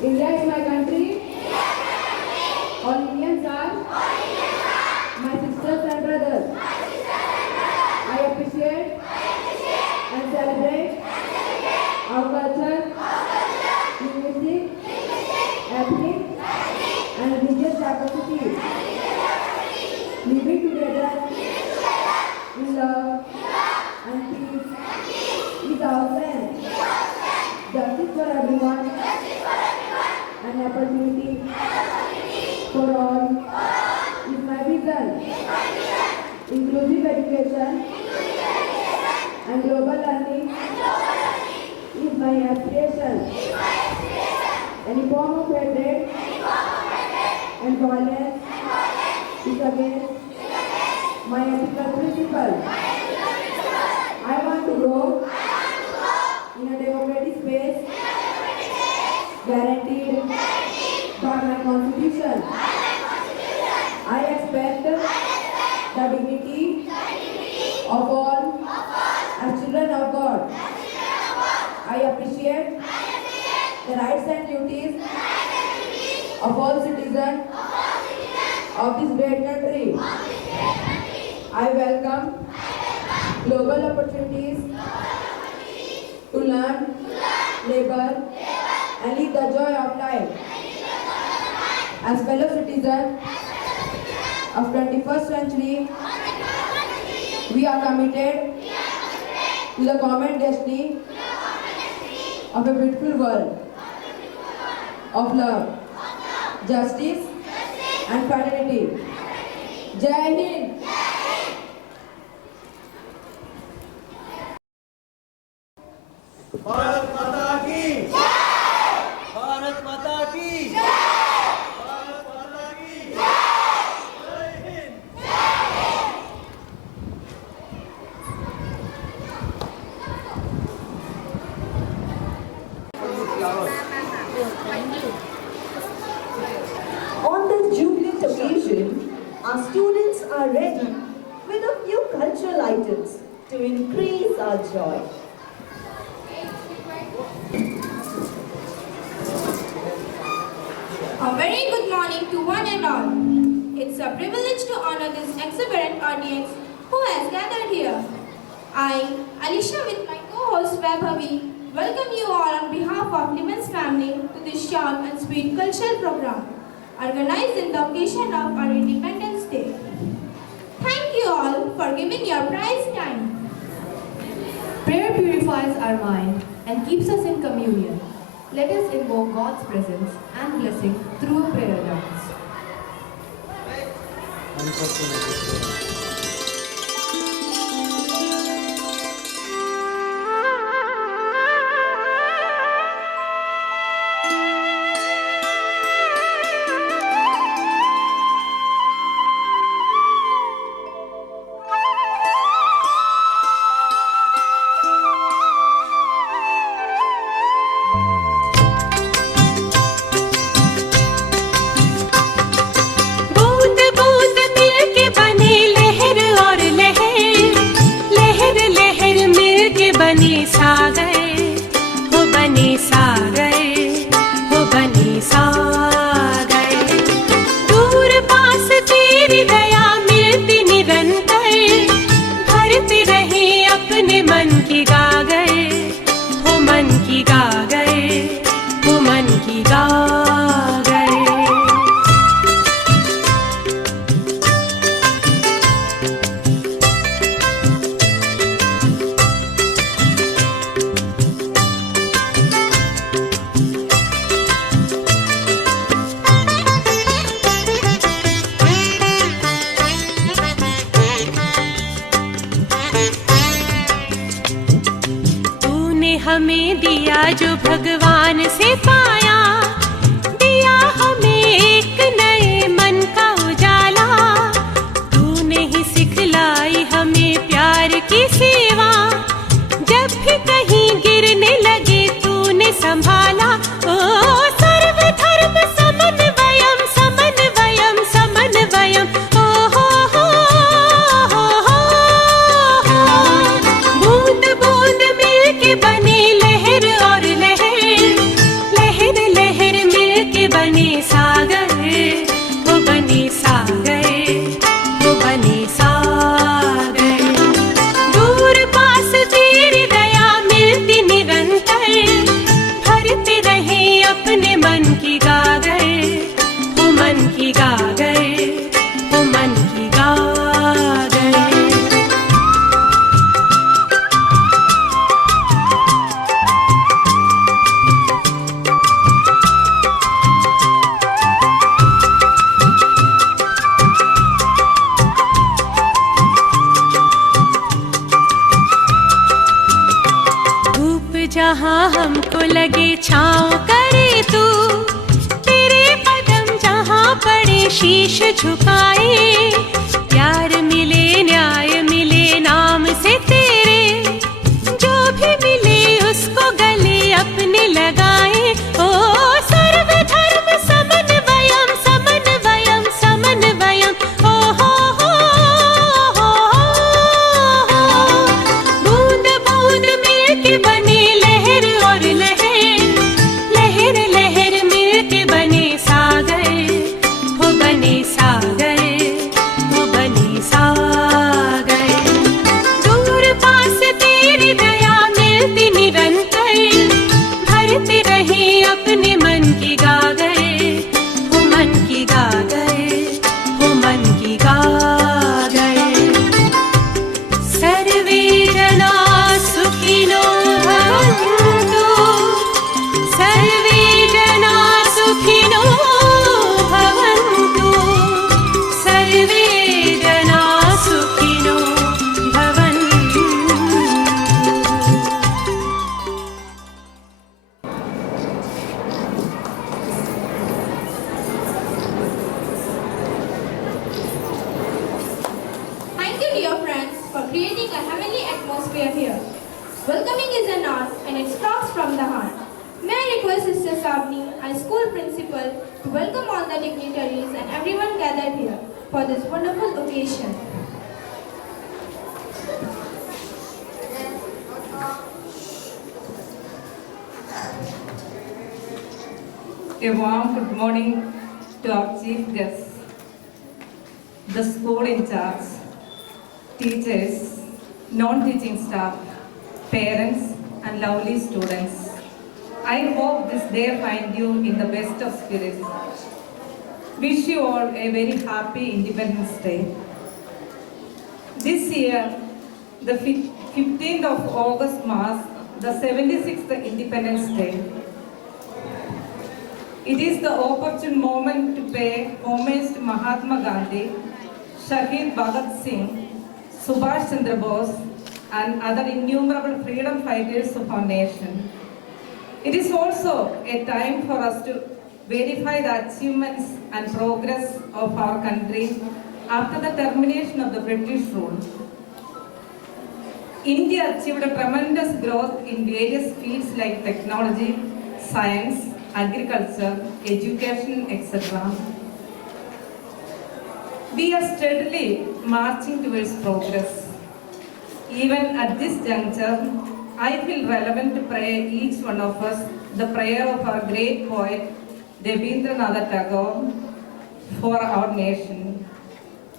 India is my country. All Indians are my sisters and brothers. I appreciate and celebrate our culture, linguistic, ethnic, and religious diversity. Living together in love and peace is our strength. Justice for everyone and opportunity for all is my vision. Inclusive education and global learning is my aspiration. Any form of hatred and violence is against my ethical principle. I want to grow in a democratic space guaranteed by my constitution. I expect the dignity of all as children of God. I appreciate the rights and duties of all citizens of this great country. I welcome global opportunities to learn, labor, and live the joy of life. As fellow citizens of 21st century, we are committed to the common destiny of a beautiful world of love, justice, and fraternity. Jai Hind! Bharat माता की जय! भारत माता की जय! भारत माता की जय! जय Hind! On this jubilant occasion, our students are ready with a few cultural items to increase our joy. A very good morning to one and all. It's a privilege to honor this exuberant audience who has gathered here. I, Alisha, with my co-host Vaibhavi, welcome you all on behalf of Lemons family to this short and sweet cultural program organized in the occasion of our Independence Day. Thank you all for giving your prized time. Prayer purifies our mind and keeps us in communion. Let us invoke God's presence and blessing through a prayer dance. हमें दिया जो भगवान से पाया, दिया हमें एक नए मन का उजाला। तूने ही सिखलाई हमें प्यार की सेवा, जब भी कहीं गिरने लगे तूने संभाला। ओ सर्वधर्म समन्वयम् समन्वयम् समन्वयम्, ओ हो बूंद बूंद मिल के बने लहर और लहर, लहर लहर लगे छाँव करे तू, तेरे कदम जहाँ पड़े शीश झुकाए। प्यार मिले न्याय मिले नाम से तेरे, जो भी मिले उसको गले अपने लगाए। ओ सर्वधर्म समन्वयम् समन्वयम् समन्वयम्, ओ हो। बूंद बूंद मिलके बने लहर और लहर, लहर लहर मिलके बने सागर, हो बने सागर, हो बने सागर। दूर पास तेरी दया मिलती निरंतर, भरते रहे अपने मन की गागर, हो मन की गागर, हो मन की गागर। सर्वे जना सुखिनो भवन्तु, सर्वे जना सुखिनो भवन्तु, सर्वे जना सुखिनो भवन्तु। Thank you, dear friends, for creating a heavenly atmosphere here. Welcoming is an art and it starts from the heart. May I request Sister Savni, our school principal, to welcome all the dignitaries and everyone gathered here for this wonderful occasion. A warm good morning to our chief guests, the school in charge, teachers, non-teaching staff, parents and lovely students. I hope this day find you in the best of spirits. Wish you all a very happy Independence Day. This year, the 15th of August marks the 76th Independence Day. It is the opportune moment to pay homage to Mahatma Gandhi, Shahid Bhagat Singh, Subhash Chandra Bose, and other innumerable freedom fighters of our nation. It is also a time for us to verify the achievements and progress of our country after the termination of the British rule. India achieved a tremendous growth in various fields like technology, science, agriculture, education, etc. We are steadily marching towards progress. Even at this juncture, I feel relevant to pray each one of us the prayer of our great poet Rabindranath Tagore for our nation.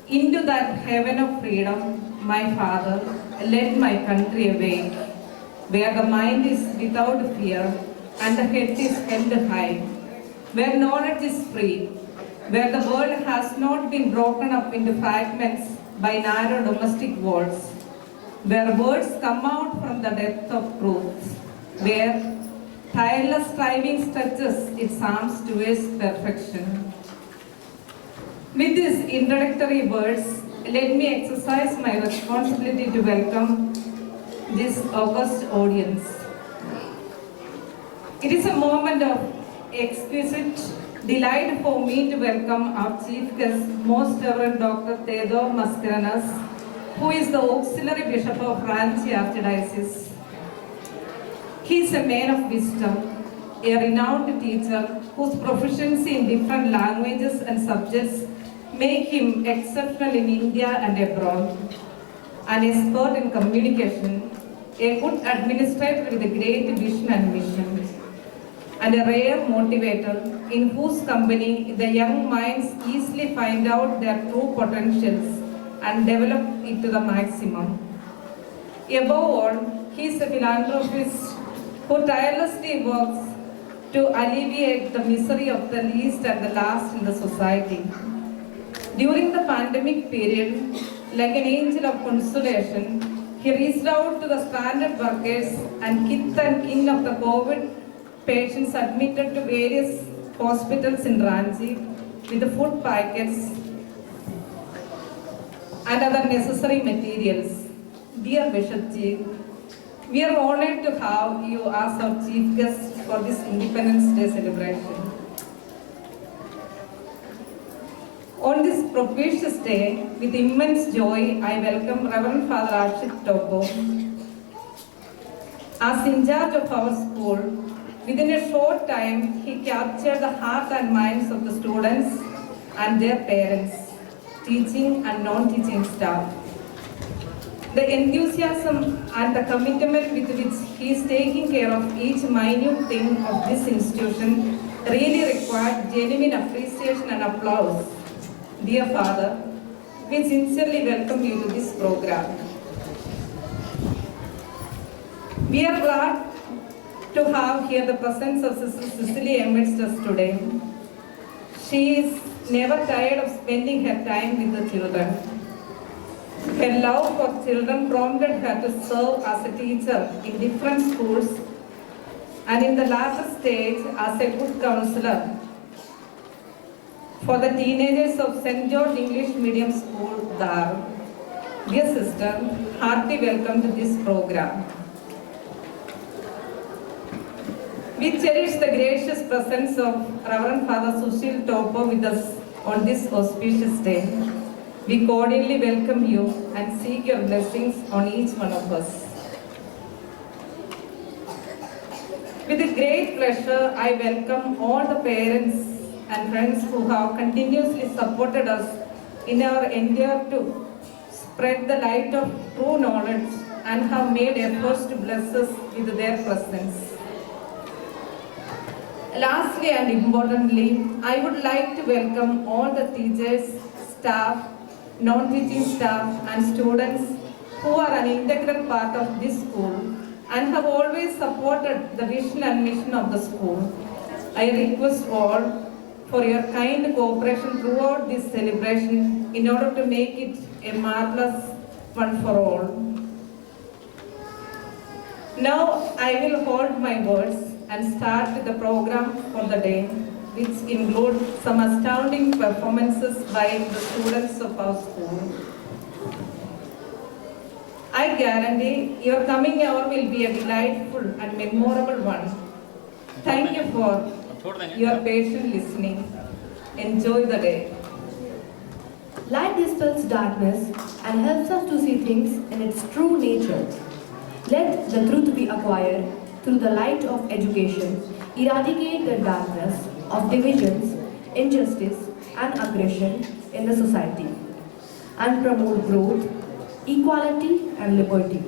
Into that heaven of freedom, my Father, led my country away, where the mind is without fear and the head is held high, where knowledge is free, where the world has not been broken up into fragments by narrow domestic walls, where words come out from the depth of truth, where tireless striving stretches its arms towards perfection. With these introductory words, let me exercise my responsibility to welcome this august audience. It is a moment of exquisite delight for me to welcome our chief guest, Most Reverend Dr. Theodore Mascarenhas, who is the Auxiliary Bishop of Ranchi Archdiocese. He is a man of wisdom, a renowned teacher whose proficiency in different languages and subjects make him exceptional in India and abroad. An expert in communication, a good administrator with a great vision and mission, and a rare motivator in whose company the young minds easily find out their true potentials and develop it to the maximum. Above all, he is a philanthropist who tirelessly works to alleviate the misery of the least and the last in the society. During the pandemic period, like an angel of consolation, he reached out to the stranded workers and kith and kin of the COVID patients admitted to various hospitals in Ranchi with the food packets and other necessary materials. Dear Bishop Ji, We are honored to have you as our chief guest for this Independence Day celebration. On this propitious day, with immense joy, I welcome Reverend Father Ashit Topo. As in charge of our school, within a short time, he captured the heart and minds of the students and their parents, teaching and non-teaching staff. The enthusiasm and the commitment with which he is taking care of each minute thing of this institution really required genuine appreciation and applause. Dear Father, we sincerely welcome you to this program. We are glad to have here the presence of Sister Cecily amidst us today. She is never tired of spending her time with the children. Her love for children prompted her to serve as a teacher in different schools and in the latter stage as a good counselor for the teenagers of St. George English Medium School, Dar. Dear sister, hearty welcome to this program. We cherish the gracious presence of Reverend Father Sushil Topo with us on this auspicious day. We cordially welcome you and seek your blessings on each one of us. With great pleasure, I welcome all the parents and friends who have continuously supported us in our endeavor to spread the light of true knowledge and have made efforts to bless us with their presence. Lastly and importantly, I would like to welcome all the teachers, staff, non-teaching staff and students who are an integral part of this school and have always supported the vision and mission of the school. I request all for your kind cooperation throughout this celebration in order to make it a marvelous one for all. Now I will hold my words and start with the program for the day, which include some astounding performances by the students of our school. I guarantee your coming hour will be a delightful and memorable one. Thank you for your patient listening. Enjoy the day. Light dispels darkness and helps us to see things in its true nature. Let the truth be acquired through the light of education, eradicate the darkness of divisions, injustice, and aggression in the society, and promote growth, equality, and liberty.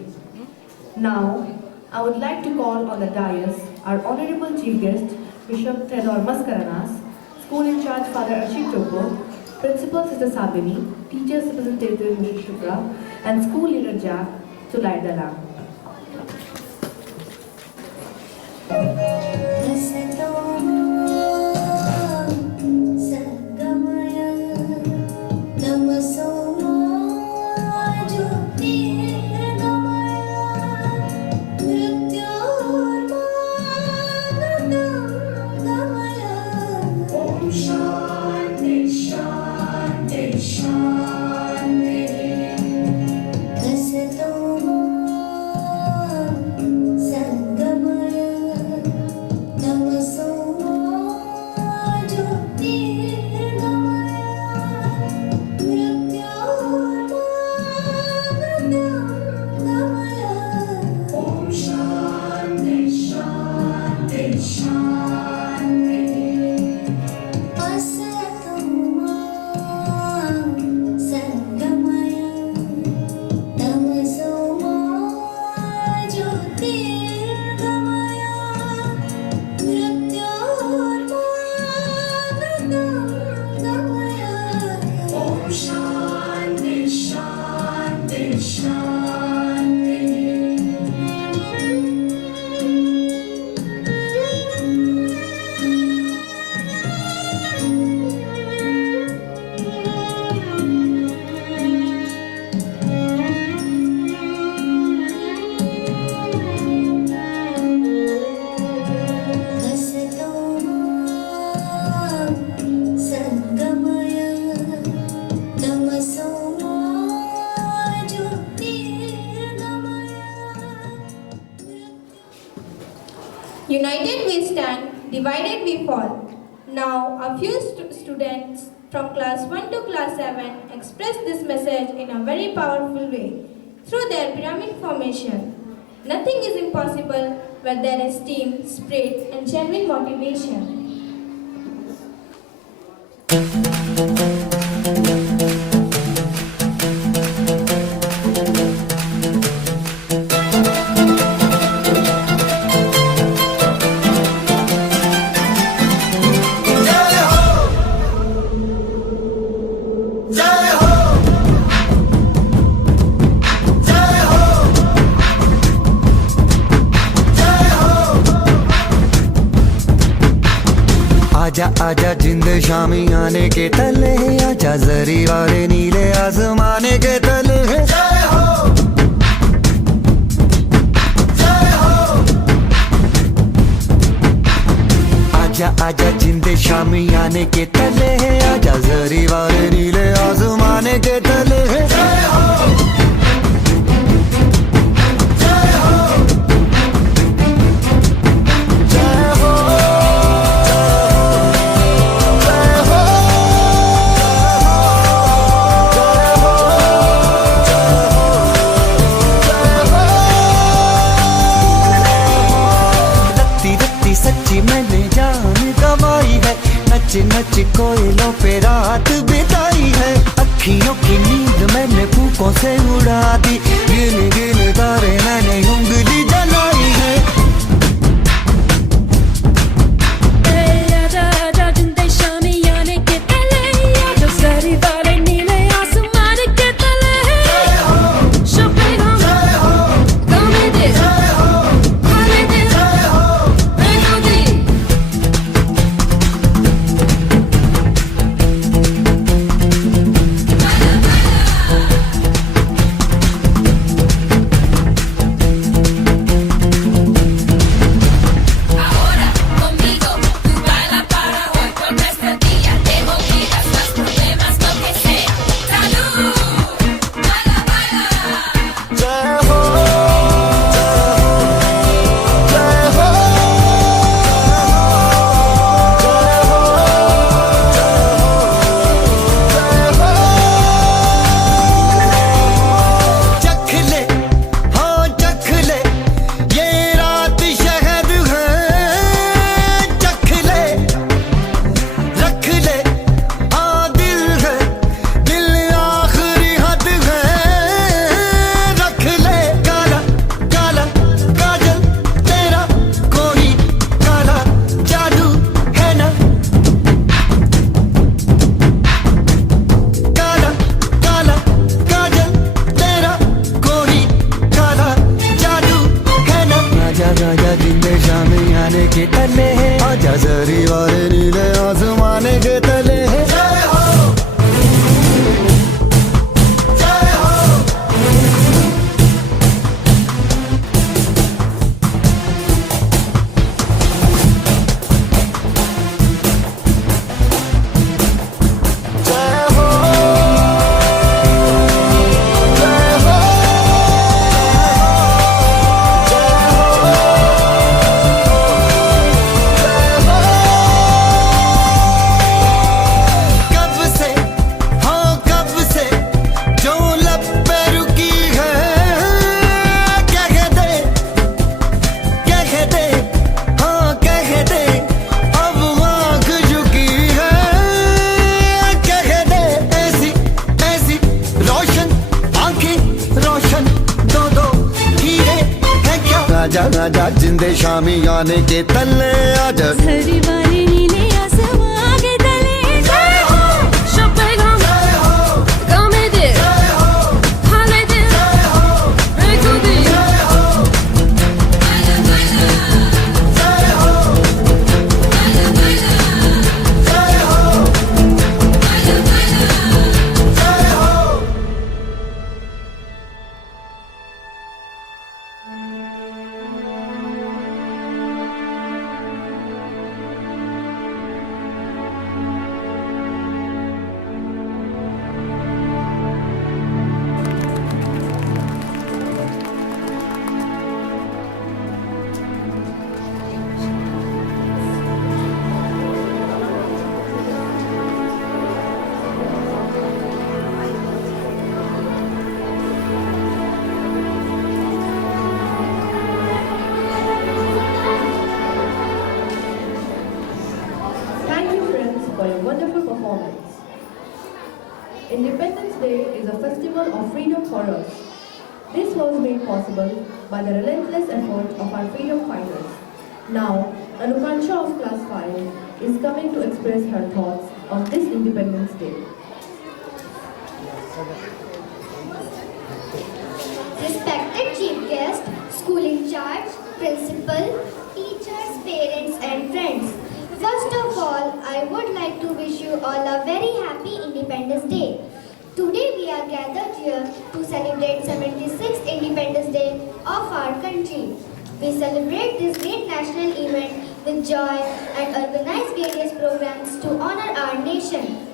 Now, I would like to call on the dais our Honorable Chief Guest, Bishop Theodore Mascarenas, School in Charge Father Ashit Topo, Principal Sister Sabini, Teachers Representative Mr. Shukra, and School Leader Jack to light the lamp. Divided we fall. Now, a few students from class 1 to class 7 express this message in a very powerful way through their pyramid formation. Nothing is impossible where there is team, spirit, and genuine motivation. आजा आजा जिंद शामी आने के तले, आजा जरी वाले नीले आसमाने के तले। जय हो जय हो। आजा आजा जिंद शामी आने के तले, आजा जरी वाले नीले आसमाने के तले। जय हो सच्ची मैंने जान गवाई है, नच नच कोयलों पे रात बिताई है। अखियों की नींद मैंने फूकों से उड़ा दी, गिन गिन तारे मैंने उंगली जलाई है। आजा आजा जिंदे शामी आने के तले, आजा जरी वाले नीले आसमान के तले। Chopin, come it is, come it is, के तले, आजा जरी वाले नीले आसमाने के तले। जय हो जय हो। जय हो जय हो। आजा आजा जिंदे शामी आने के तले, आजा जरी वाले नीले आसमान के तले। जय हो Chopin, come it is, come it is, écoutez, जय हो baila baila, जय हो baila baila, जय हो baila baila, जय हो। performance. Independence Day is a festival of freedom for us. This was made possible by the relentless effort of our freedom fighters. Now, Anukansha of Class 5 is coming to express her thoughts on this Independence Day. Respected chief guest, school in charge, principal, teachers, parents and friends. First of all, I would like to wish you all a very happy Independence Day. Today we are gathered here to celebrate 76th Independence Day of our country. We celebrate this great national event with joy and organize various programs to honor our nation.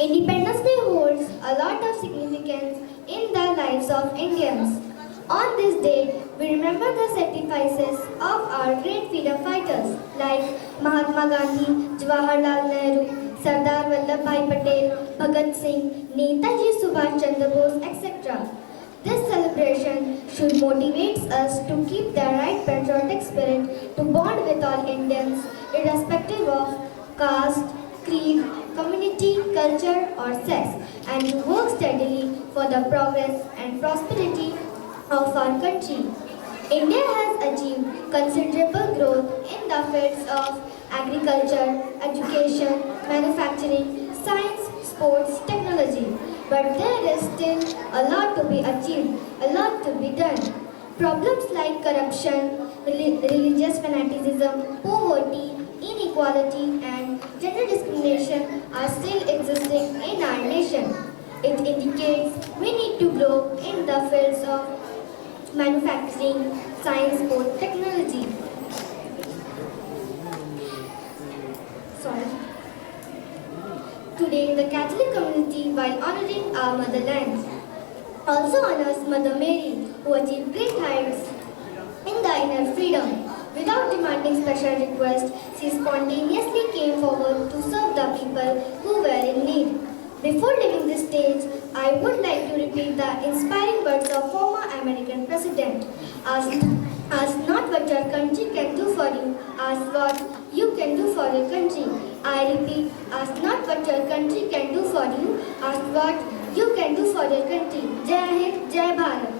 Independence Day holds a lot of significance in the lives of Indians. On this day, we remember the sacrifices of our great freedom fighters like Mahatma Gandhi, Jawaharlal Nehru, Sardar Vallabhbhai Patel, Bhagat Singh, Netaji Subhash Chandra Bose, etc. This celebration should motivate us to keep the right patriotic spirit to bond with all Indians, irrespective of caste, creed, community, culture or sex, and to work steadily for the progress and prosperity of our country. India has achieved considerable growth in the fields of agriculture, education, manufacturing, science, sports, technology. But there is still a lot to be achieved, a lot to be done. Problems like corruption, religious fanaticism, poverty, inequality and gender discrimination are still existing in our nation. It indicates we need to grow in the fields of manufacturing, science, sport, technology. Today, the Catholic community, while honoring our motherland, also honors Mother Mary, who achieved great heights in the inner freedom. Without demanding special request, she spontaneously came forward to serve the people who were in need. Before leaving this stage, I would like to repeat the inspiring words of former American President. Ask not what your country can do for you, ask what you can do for your country. I repeat, ask not what your country can do for you, ask what you can do for your country. Jai Hind, Jai Bharat.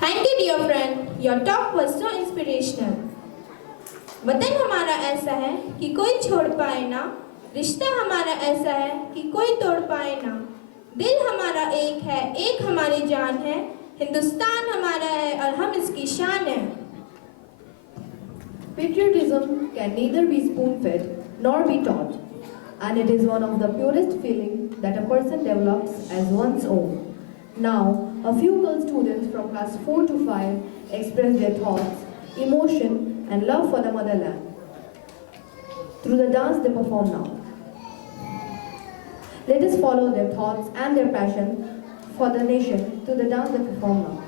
Thank you dear friend, your talk was so inspirational. वतन हमारा ऐसा है कि कोई छोड़ पाए ना, रिश्ता हमारा ऐसा है कि कोई तोड़ पाए ना, दिल हमारा एक है, एक हमारी जान है, हिंदुस्तान हमारा है और हम इसकी शान है. Patriotism can neither be spoon-fed nor be taught, and it is one of the purest feelings that a person develops as one's own. Now, a few girl students from class 4 to 5 express their thoughts, emotion, and love for the motherland through the dance they perform now. Let us follow their thoughts and their passion for the nation through the dance they perform now.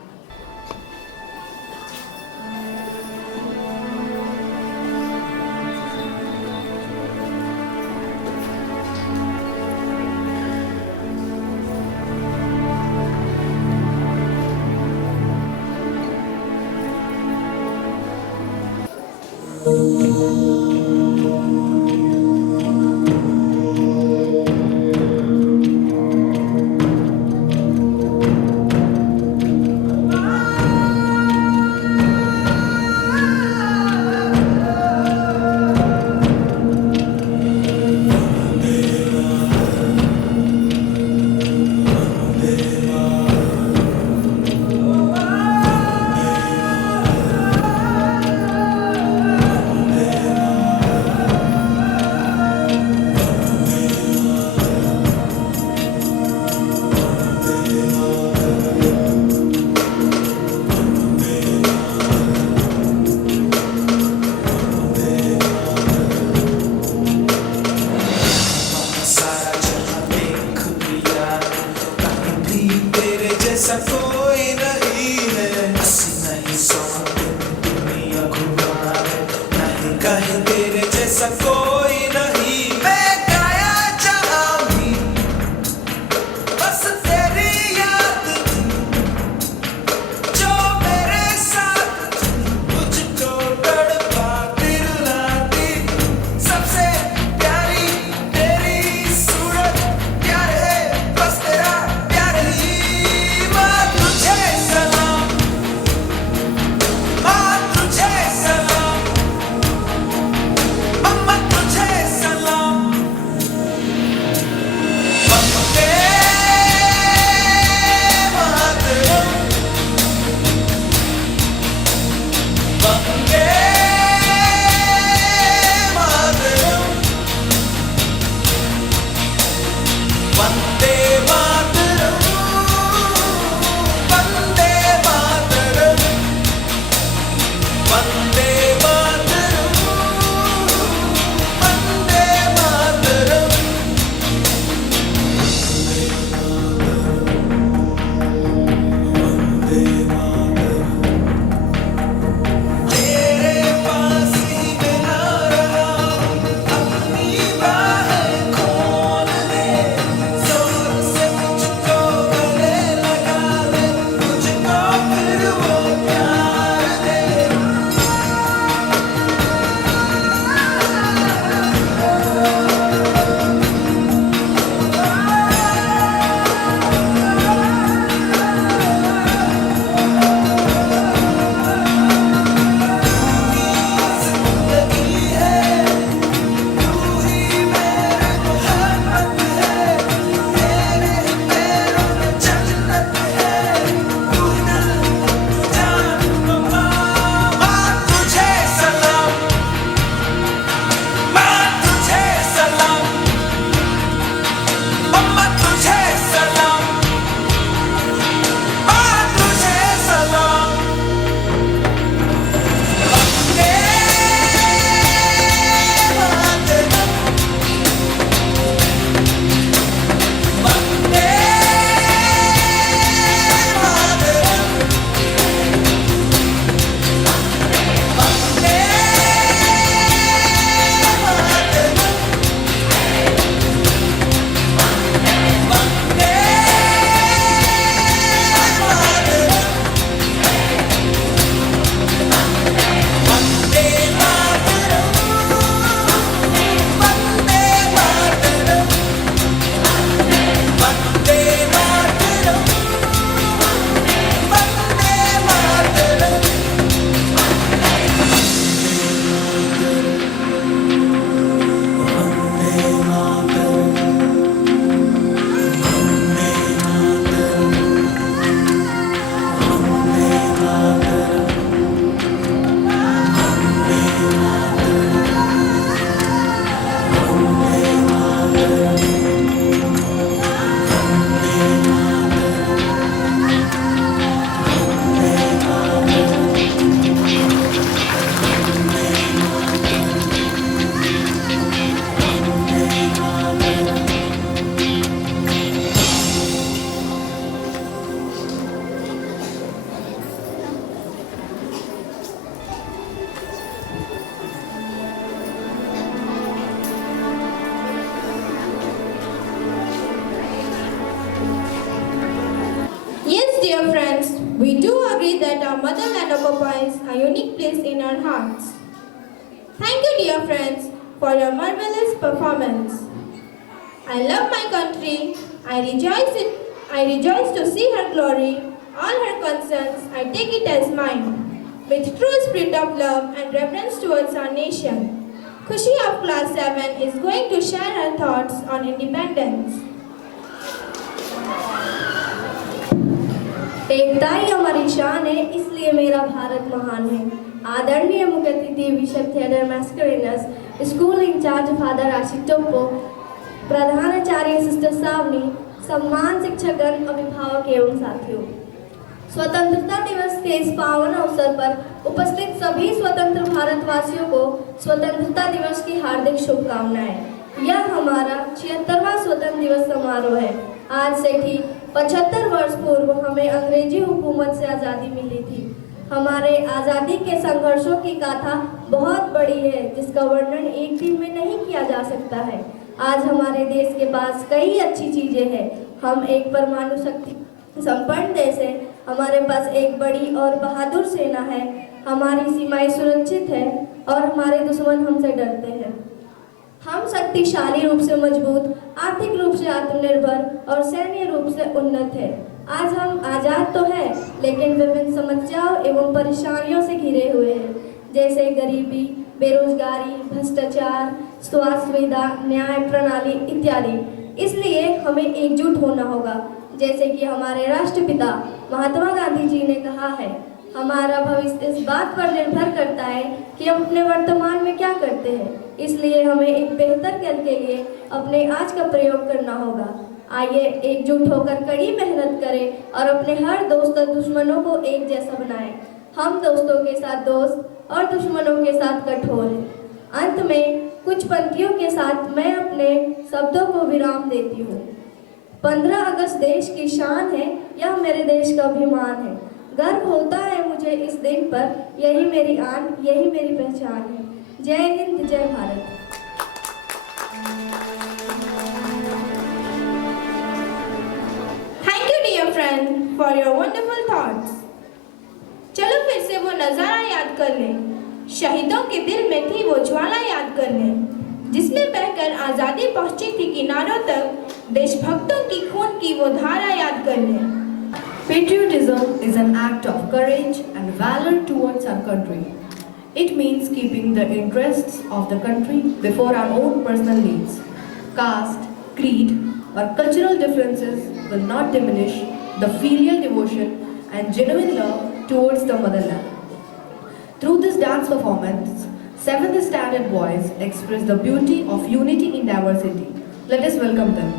जो dear friends, we do agree that our motherland occupies a unique place in our hearts. Thank you, dear friends, for your marvelous performance. I love my country. I rejoice to see her glory. All her concerns, I take it as mine. With true spirit of love and reverence towards our nation, Khushi of Class 7 is going to share her thoughts on independence. एकता ही हमारी शान है, इसलिए मेरा भारत महान है। आदरणीय मुख्य अतिथि bishop Theodore Mascarenhas, school incharge father Ashiq Toppo, प्रधानाचार्य सिस्टर सावनी, सम्मान शिक्षकगण, अभिभावक एवं साथियों, स्वतंत्रता दिवस के इस पावन अवसर पर उपस्थित सभी स्वतंत्र भारतवासियों को स्वतंत्रता दिवस की हार्दिक शुभकामनाएं। यह हमारा 76वां स्वतंत्रता दिवस समारोह है। आज से ठीक 75 वर्ष पूर्व हमें अंग्रेजी हुकूमत से आज़ादी मिली थी। हमारे आज़ादी के संघर्षों की गाथा बहुत बड़ी है, जिसका वर्णन एक दिन में नहीं किया जा सकता है। आज हमारे देश के पास कई अच्छी चीज़ें हैं। हम एक परमाणु शक्ति संपन्न देश है, हमारे पास एक बड़ी और बहादुर सेना है, हमारी सीमाएं सुरक्षित है और हमारे दुश्मन हमसे डरते हैं। हम शक्तिशाली रूप से मजबूत, आर्थिक रूप से आत्मनिर्भर और सैन्य रूप से उन्नत है। आज हम आज़ाद तो हैं, लेकिन विभिन्न समस्याओं एवं परेशानियों से घिरे हुए हैं, जैसे गरीबी, बेरोजगारी, भ्रष्टाचार, स्वास्थ्य सुविधा, न्याय प्रणाली इत्यादि। इसलिए हमें एकजुट होना होगा। जैसे कि हमारे राष्ट्रपिता महात्मा गांधी जी ने कहा है, हमारा भविष्य इस बात पर निर्भर करता है कि हम अपने वर्तमान में क्या करते हैं। इसलिए हमें एक बेहतर कल के लिए अपने आज का प्रयोग करना होगा। आइए एकजुट होकर कड़ी मेहनत करें और अपने हर दोस्त और दुश्मनों को एक जैसा बनाएं। हम दोस्तों के साथ दोस्त और दुश्मनों के साथ कठोर हैं। अंत में कुछ पंक्तियों के साथ मैं अपने शब्दों को विराम देती हूँ। 15 अगस्त देश की शान है, यह मेरे देश का अभिमान है। गर्व होता है मुझे इस दिन पर, यही मेरी आन, यही मेरी पहचान है। जय हिंद, जय Bharat. Thank you, dear friend, for your wonderful thoughts. चलो फिर से वो नज़ारा याद कर लें। शहीदों के दिल में थी वो ज्वाला याद कर लें, जिसमें बहकर आज़ादी पहुंची थी किनारों तक। देशभक्तों की खून की वो धारा याद कर लें। Patriotism is an act of courage and valor towards our country. It means keeping the interests of the country before our own personal needs. Caste, creed, or cultural differences will not diminish the filial devotion and genuine love towards the motherland. Through this dance performance, 7th Standard boys express the beauty of unity in diversity. Let us welcome them.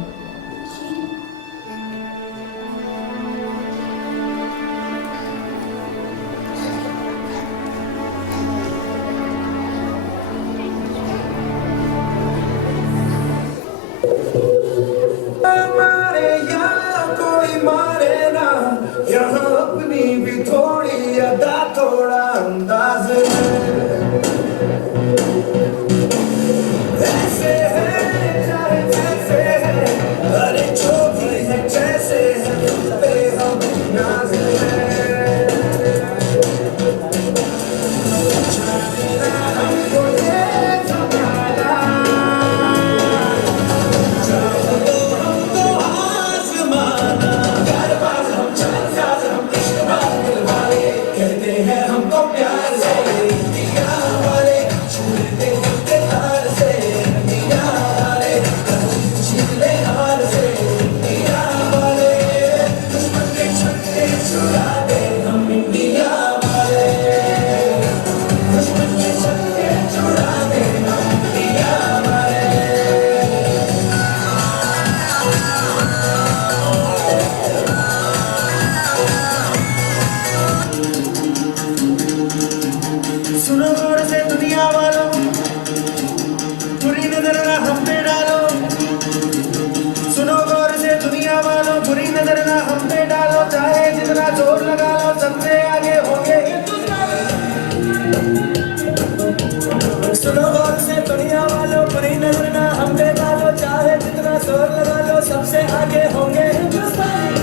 सुनो गौर से दुनिया वालों, बुरी नजर ना हम पे डालो, चाहे जितना जोर लगा लो सबसे आगे होंगे हिंदुस्तानी।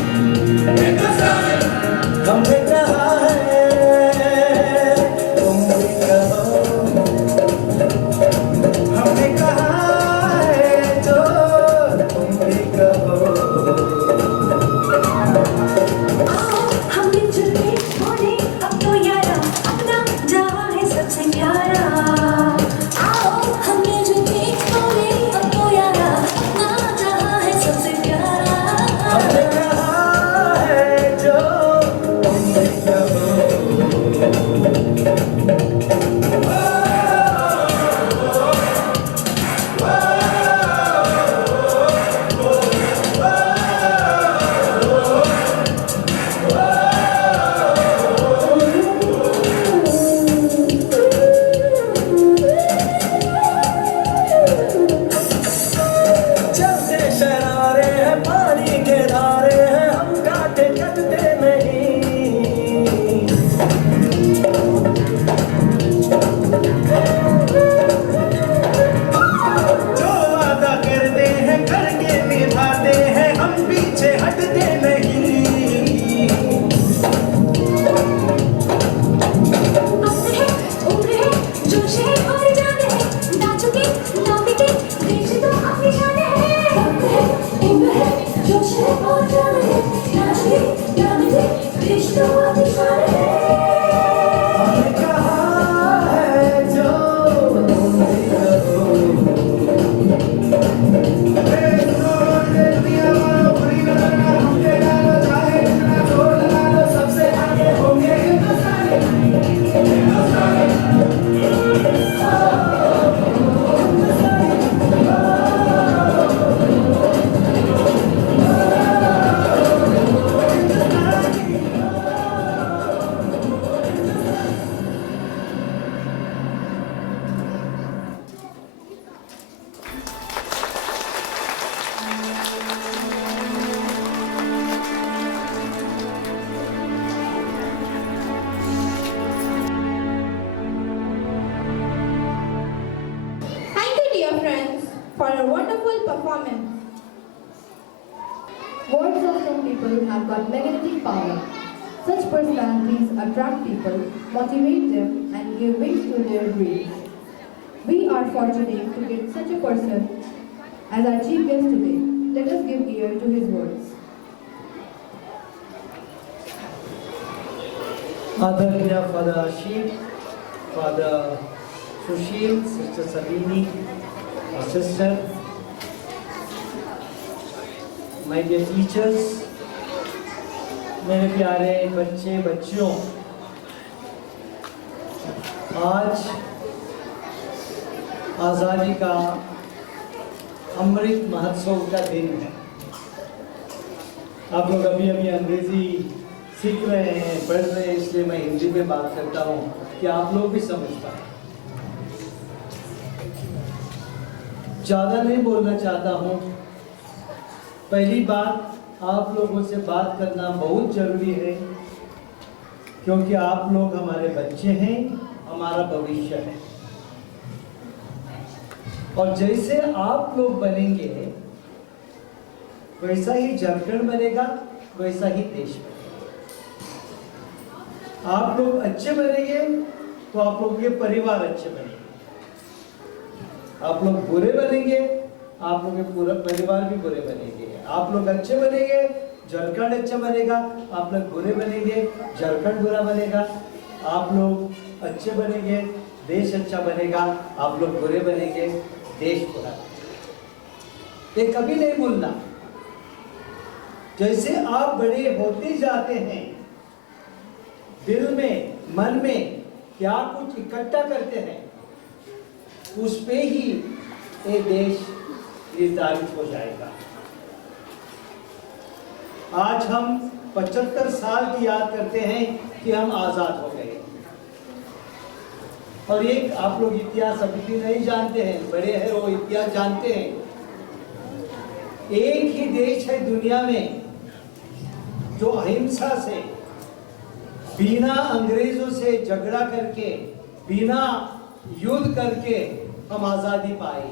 हमने कहा है जो तुम सबसे आगे होंगे Thank you, dear friends, for a wonderful performance. Words of some people have got magnetic power. Such personalities attract people, motivate them, and give wings to their dreams. We are fortunate to get such a person as our chief guest today. Let us give ear to his words. Adharya Father Ashif, Father Sushil, Sister Sabini, our sister, my dear teachers, मेरे प्यारे बच्चे बच्चियों, आज आज़ादी का अमृत महोत्सव का दिन है। आप लोग अभी अभी अंग्रेजी सीख रहे हैं, पढ़ रहे हैं, इसलिए मैं हिंदी में बात करता हूँ कि आप लोग भी समझ पाए। ज़्यादा नहीं बोलना चाहता हूँ। पहली बात, आप लोगों से बात करना बहुत जरूरी है, क्योंकि आप लोग हमारे बच्चे हैं, हमारा भविष्य है। और जैसे आप लोग बनेंगे वैसा ही झारखंड बनेगा, वैसा ही देश बनेगा। आप लोग अच्छे बनेंगे तो आप लोगों के परिवार अच्छे बनेंगे। आप लोग बुरे बनेंगे, आप लोग के पूरा परिवार भी बुरे बनेंगे। आप लोग अच्छे बनेंगे, झारखंड अच्छा बनेगा। आप लोग बुरे बनेंगे, झारखंड बुरा बनेगा। आप लोग अच्छे बनेंगे, देश अच्छा बनेगा। आप लोग बुरे बनेंगे, देश बुरा बनेगा। ये कभी नहीं भूलना। जैसे आप बड़े होते जाते हैं, दिल में, मन में क्या कुछ इकट्ठा करते हैं, उस पे ही ये देश निर्धारित हो जाएगा। आज हम 75 साल की याद करते हैं कि हम आजाद हो गए। और एक आप लोग इतिहास अभी भी नहीं जानते हैं, बड़े हैं वो इतिहास जानते हैं। एक ही देश है दुनिया में जो अहिंसा से, बिना अंग्रेजों से झगड़ा करके, बिना युद्ध करके हम आजादी पाई।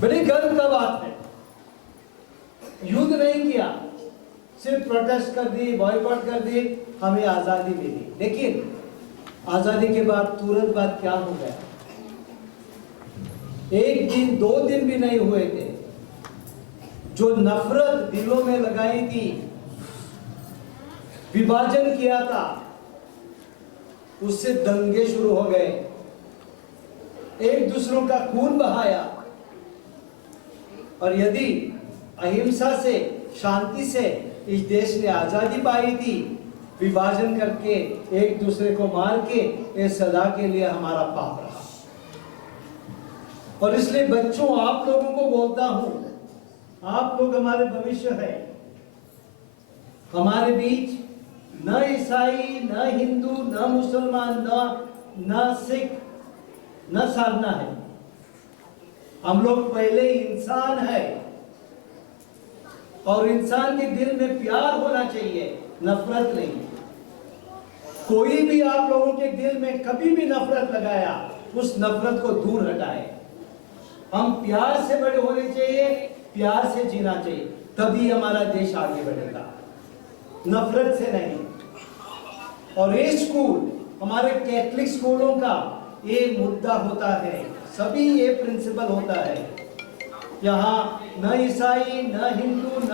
बड़ी गर्व का बात है। युद्ध नहीं किया, सिर्फ प्रोटेस्ट कर दी, बॉयकॉट कर दी, हमें आजादी मिली। लेकिन आजादी के बाद तुरंत बाद क्या हो गया? एक दिन, 2 दिन भी नहीं हुए थे, जो नफरत दिलों में लगाई थी, विभाजन किया था, उससे दंगे शुरू हो गए, एक दूसरों का खून बहाया। और यदि अहिंसा से, शांति से इस देश ने आजादी पाई थी, विभाजन करके एक दूसरे को मार के, ये सदा के लिए हमारा पाप रहा। और इसलिए बच्चों, आप लोगों को बोलता हूं, आप लोग हमारे भविष्य है। हमारे बीच न ईसाई, न हिंदू, न मुसलमान, न सिख, न साधना है। हम लोग पहले इंसान है, और इंसान के दिल में प्यार होना चाहिए, नफरत नहीं। कोई भी आप लोगों के दिल में कभी भी नफरत लगाया, उस नफरत को दूर हटाए। हम प्यार से बड़े होने चाहिए, प्यार से जीना चाहिए, तभी हमारा देश आगे बढ़ेगा, नफरत से नहीं। और ये स्कूल, हमारे कैथलिक स्कूलों का ये मुद्दा होता है, सभी ये प्रिंसिपल होता है। यहाँ न ईसाई, न हिंदू, न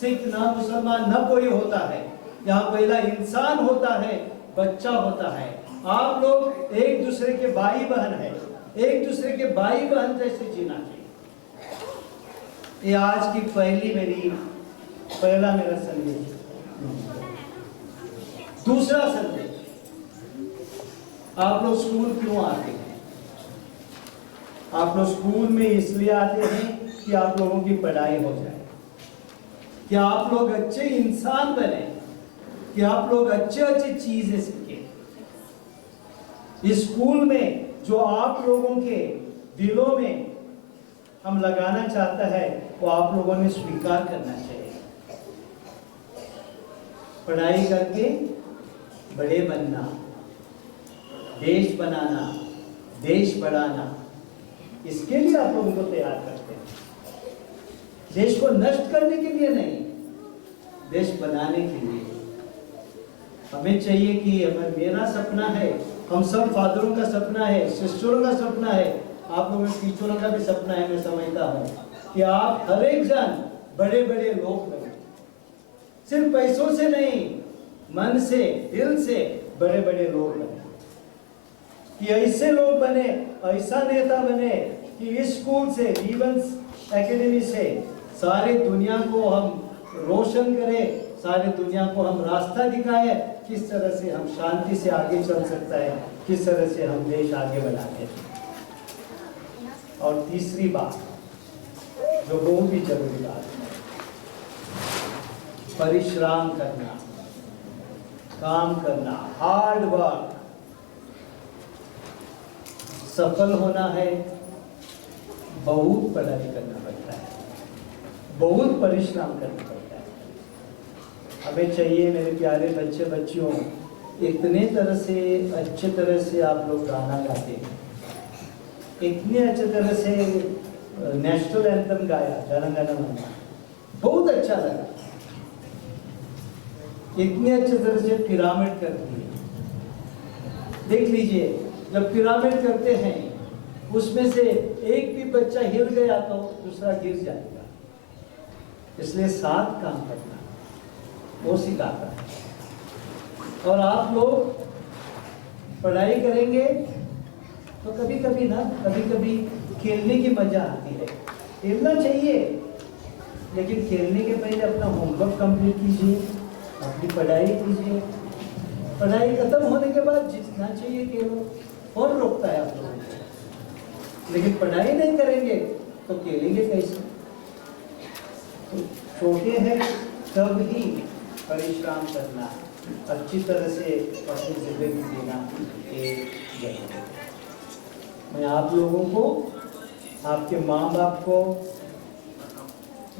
सिख ना मुसलमान न कोई होता है। यहाँ पहला इंसान होता है, बच्चा होता है। आप लोग एक दूसरे के भाई बहन हैं, एक दूसरे के भाई बहन जैसे जीना चाहिए। ये आज की पहला मेरा संदेश। दूसरा संदेश, आप लोग स्कूल क्यों आते हैं? आप लोग स्कूल में इसलिए आते हैं कि आप लोगों की पढ़ाई हो जाए, कि आप लोग अच्छे इंसान बने, कि आप लोग अच्छी चीजें सीखें। इस स्कूल में जो आप लोगों के दिलों में हम लगाना चाहता है वो आप लोगों ने स्वीकार करना चाहिए। पढ़ाई करके बड़े बनना, देश बनाना, देश बढ़ाना, इसके लिए आप लोगों को तैयार करते हैं। देश को नष्ट करने के लिए नहीं, देश बनाने के लिए। हमें चाहिए कि मेरा सपना है, हम सब फादरों का सपना है, सिस्टरों का सपना है, आप लोगों के टीचरों का भी सपना है। मैं समझता हूँ कि आप हर एक जन बड़े बड़े लोग बने, सिर्फ पैसों से नहीं, मन से, दिल से बड़े बड़े लोग बने। कि ऐसे लोग बने, ऐसा नेता बने कि इस स्कूल से, रीवंस एकेडमी से सारी दुनिया को हम रोशन करें, सारी दुनिया को हम रास्ता दिखाए, किस तरह से हम शांति से आगे चल सकता है, किस तरह से हम देश आगे बढ़ाते हैं। और तीसरी बात जो बहुत ही जरूरी बात है, परिश्रम करना, काम करना, हार्ड वर्क। सफल होना है, बहुत पढ़ाई करना पड़ता है, बहुत परिश्रम करना पड़ता है। हमें चाहिए मेरे प्यारे बच्चे बच्चियों, इतने तरह से अच्छे तरह से आप लोग गाना गाते हैं, इतने अच्छे तरह से नेशनल एंथम गाया, जन गण मन, बहुत अच्छा लगा। इतने अच्छे तरह से पिरामिड कर दिए। देख लीजिए, जब पिरामिड करते हैं उसमें से एक भी बच्चा हिल गया तो दूसरा गिर जाएगा। इसलिए साथ काम करना वो सिखाता है। और आप लोग पढ़ाई करेंगे तो कभी कभी खेलने की मजा आती है। खेलना चाहिए, लेकिन खेलने के पहले अपना होमवर्क कंप्लीट कीजिए, अपनी पढ़ाई कीजिए। पढ़ाई खत्म होने के बाद जितना चाहिए खेलो, कौन रोकता है आप लोगों को? लेकिन पढ़ाई नहीं करेंगे तो खेलेंगे कैसे? तो छोटे हैं तब ही परिश्रम करना, अच्छी तरह से अपनी जिंदगी जीना ये। मैं आप लोगों को, आपके माँ बाप को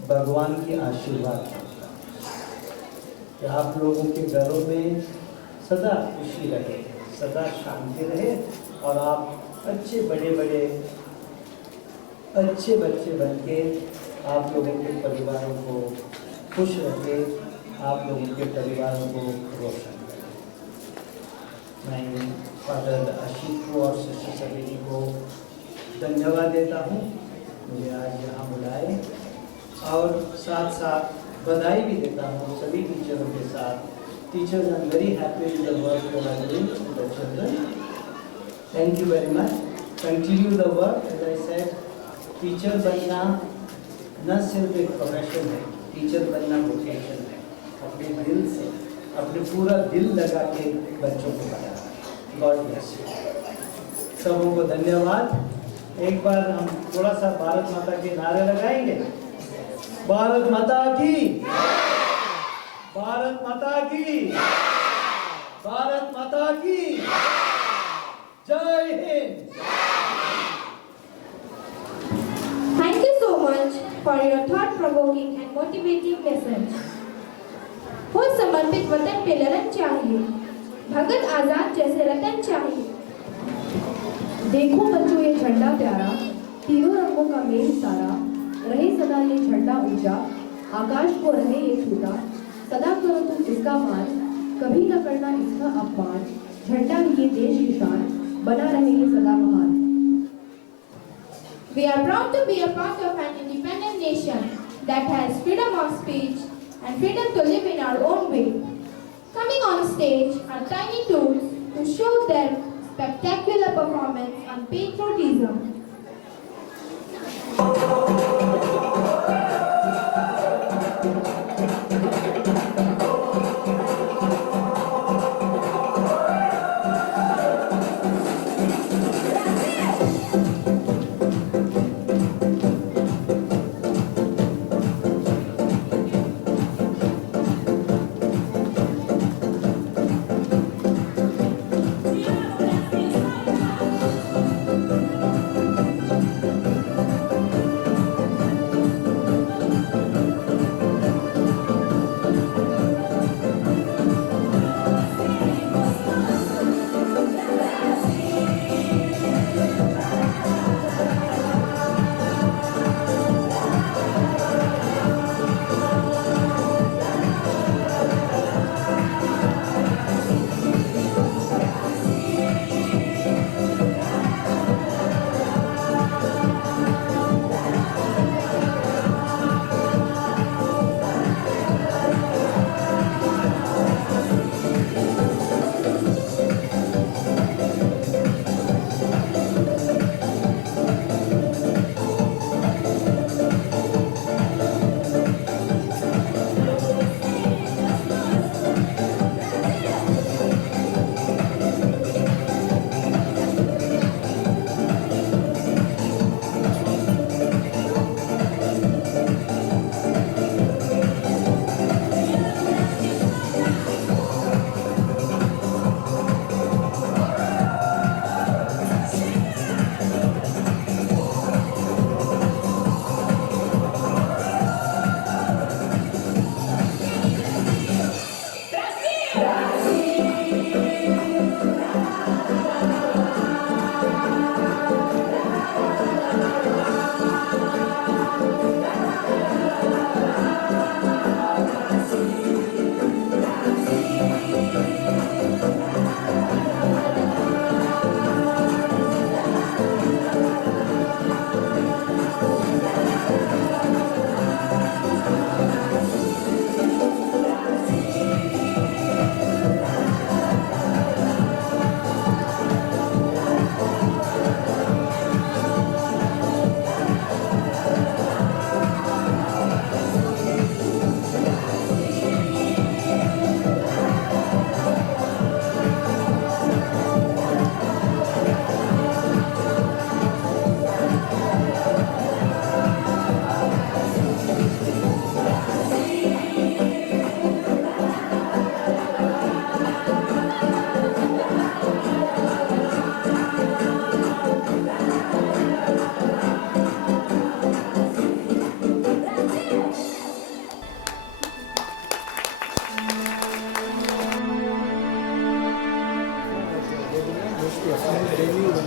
भगवान की आशीर्वाद दूंगा कि आप लोगों के घरों में सदा खुशी रहे, सदा शांति रहे, और आप अच्छे बड़े अच्छे बच्चे बनके आप लोगों के परिवारों को खुश रखे, आप लोगों के परिवारों को रोशन करें। मैं फादर आशिक को और सिस्टर सवेरी को धन्यवाद देता हूँ, मुझे आज यहाँ बुलाए, और साथ साथ बधाई भी देता हूँ सभी टीचरों के साथ। Teachers, I'm very happy with the work that I'm doing with the children. Thank you very much. Continue the work. As I said, teacher बनना न सिर्फ एक प्रोफेशन है, टीचर बनना वोकेशन है। अपने दिल से, अपने पूरा दिल लगा के बच्चों को पढ़ाना। God bless you. सबों को धन्यवाद। एक बार हम थोड़ा सा भारत माता के नारे लगाएंगे। भारत माता की, भारत माता की, भारत माता की जय Hind. Thank you so much for your thought-provoking and motivating message. हो समर्पित वतन पे लड़न चाहिए, भगत आजाद जैसे रतन चाहिए। देखो बच्चों ये झंडा प्यारा, तीनों रंगों का मेल सारा, रहे सदा ये झंडा ऊंचा, आकाश को रहे ये छूटा, सदा करो तुम इसका मान, कभी न करना इसका अपमान, झंडा ये देश की शान, बना रहे ये सदा महान। We are proud to be a part of an independent nation that has freedom of speech, and freedom to live in our own way. Coming on stage are Tiny Toons to show their spectacular performance on patriotism.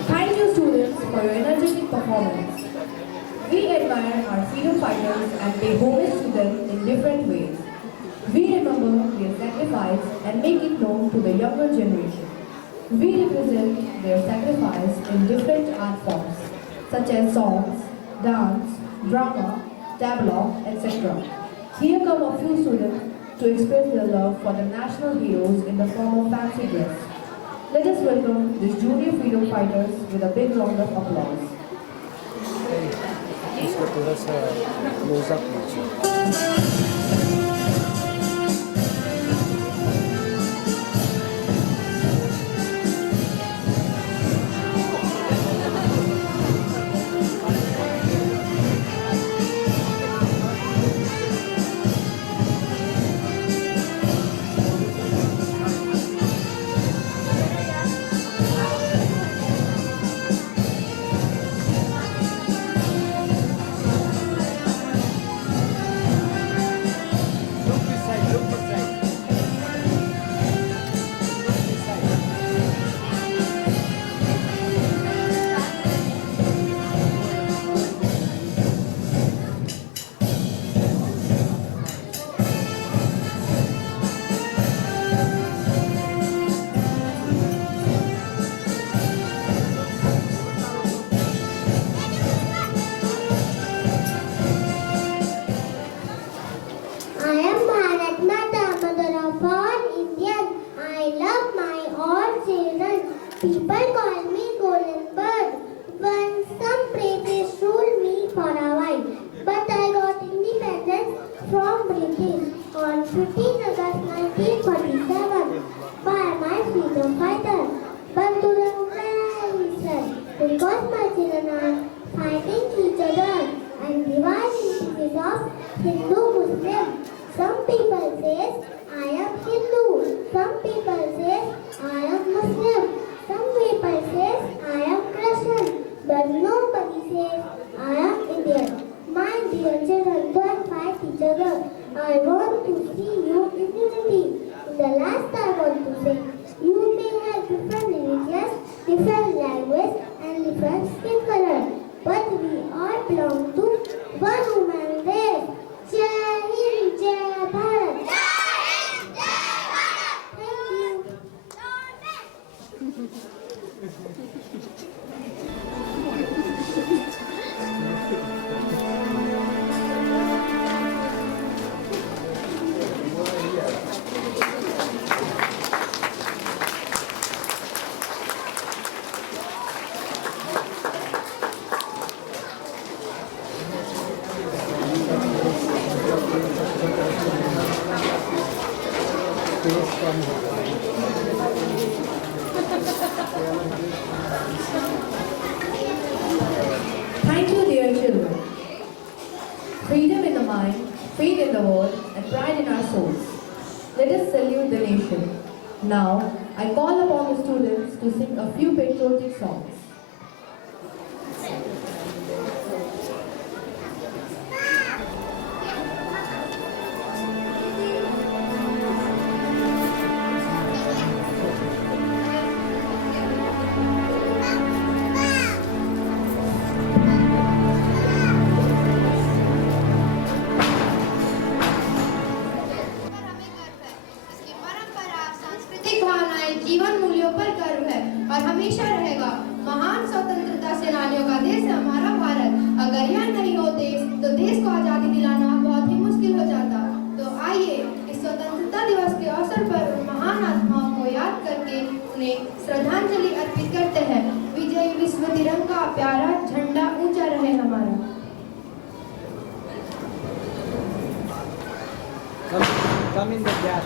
Thank you students for your energetic performance. We admire our freedom fighters and pay homage to them in different ways. We remember their sacrifice and make it known to the younger generation. We represent their sacrifice in different art forms such as songs, dance, drama, tableau, etc. Here come a few students to express their love for the national heroes in the form of fancy dress. Let us welcome these junior freedom fighters with a big round of applause. इसको थोड़ा सा close up लीजिए। 19 August 1947 by my freedom fighter, Bandura Mukherjee, because my children are fighting each other and dividing pieces of Hindu Muslim. Some people say I am Hindu, some people say I am Muslim, some people say I am Christian, but nobody says I am Indian. My dear children, don't fight each other. I want to see you in unity. In the last, I want to say, you may have different religions, different language, and different skin color, but we all belong to one human race. Jai Hind, Jai Bharat. Thank you. Thank you, dear children. Freedom in the mind, faith in the world, and pride in our souls. Let us salute the nation. Now, I call upon the students to sing a few patriotic songs. जीवन मूल्यों पर गर्व है और हमेशा रहेगा। महान स्वतंत्रता सेनानियों का देश है हमारा भारत। अगर यह नहीं होते तो देश को आजादी दिलाना बहुत ही मुश्किल हो जाता। तो आइए इस स्वतंत्रता दिवस के अवसर पर उन महान आत्माओं को याद करके उन्हें श्रद्धांजलि अर्पित करते हैं। विजय विश्व तिरंगा प्यारा झंडा ऊंचा रहे हमारा। Come in the gap.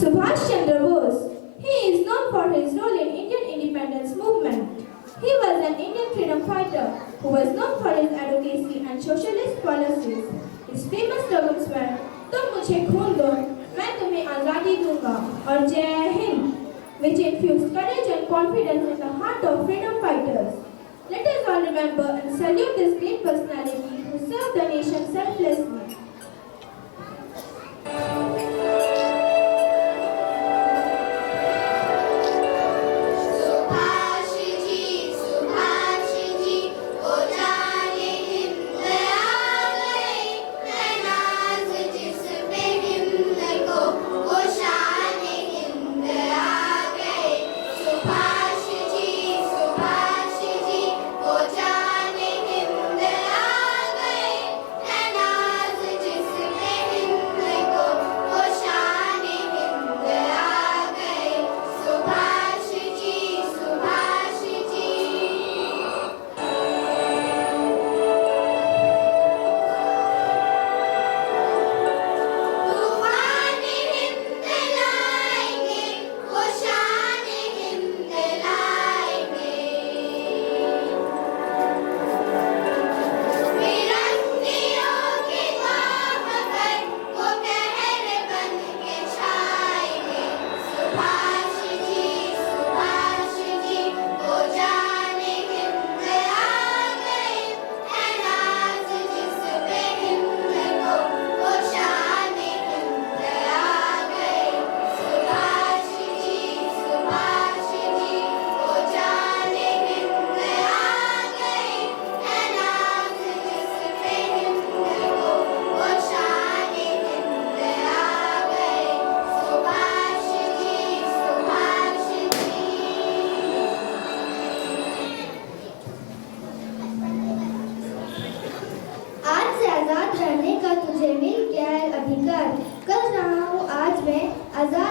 Subhash Chandra Bose. He is known for his role in Indian independence movement. He was an Indian freedom fighter who was known for his advocacy and socialist policies. His famous slogans were "तुम मुझे खून दो, मैं तुम्हें आजादी दूंगा" और "जय Hind," which infused courage and confidence in the heart of freedom fighters. Let us all remember and salute this great personality who served the nation selflessly.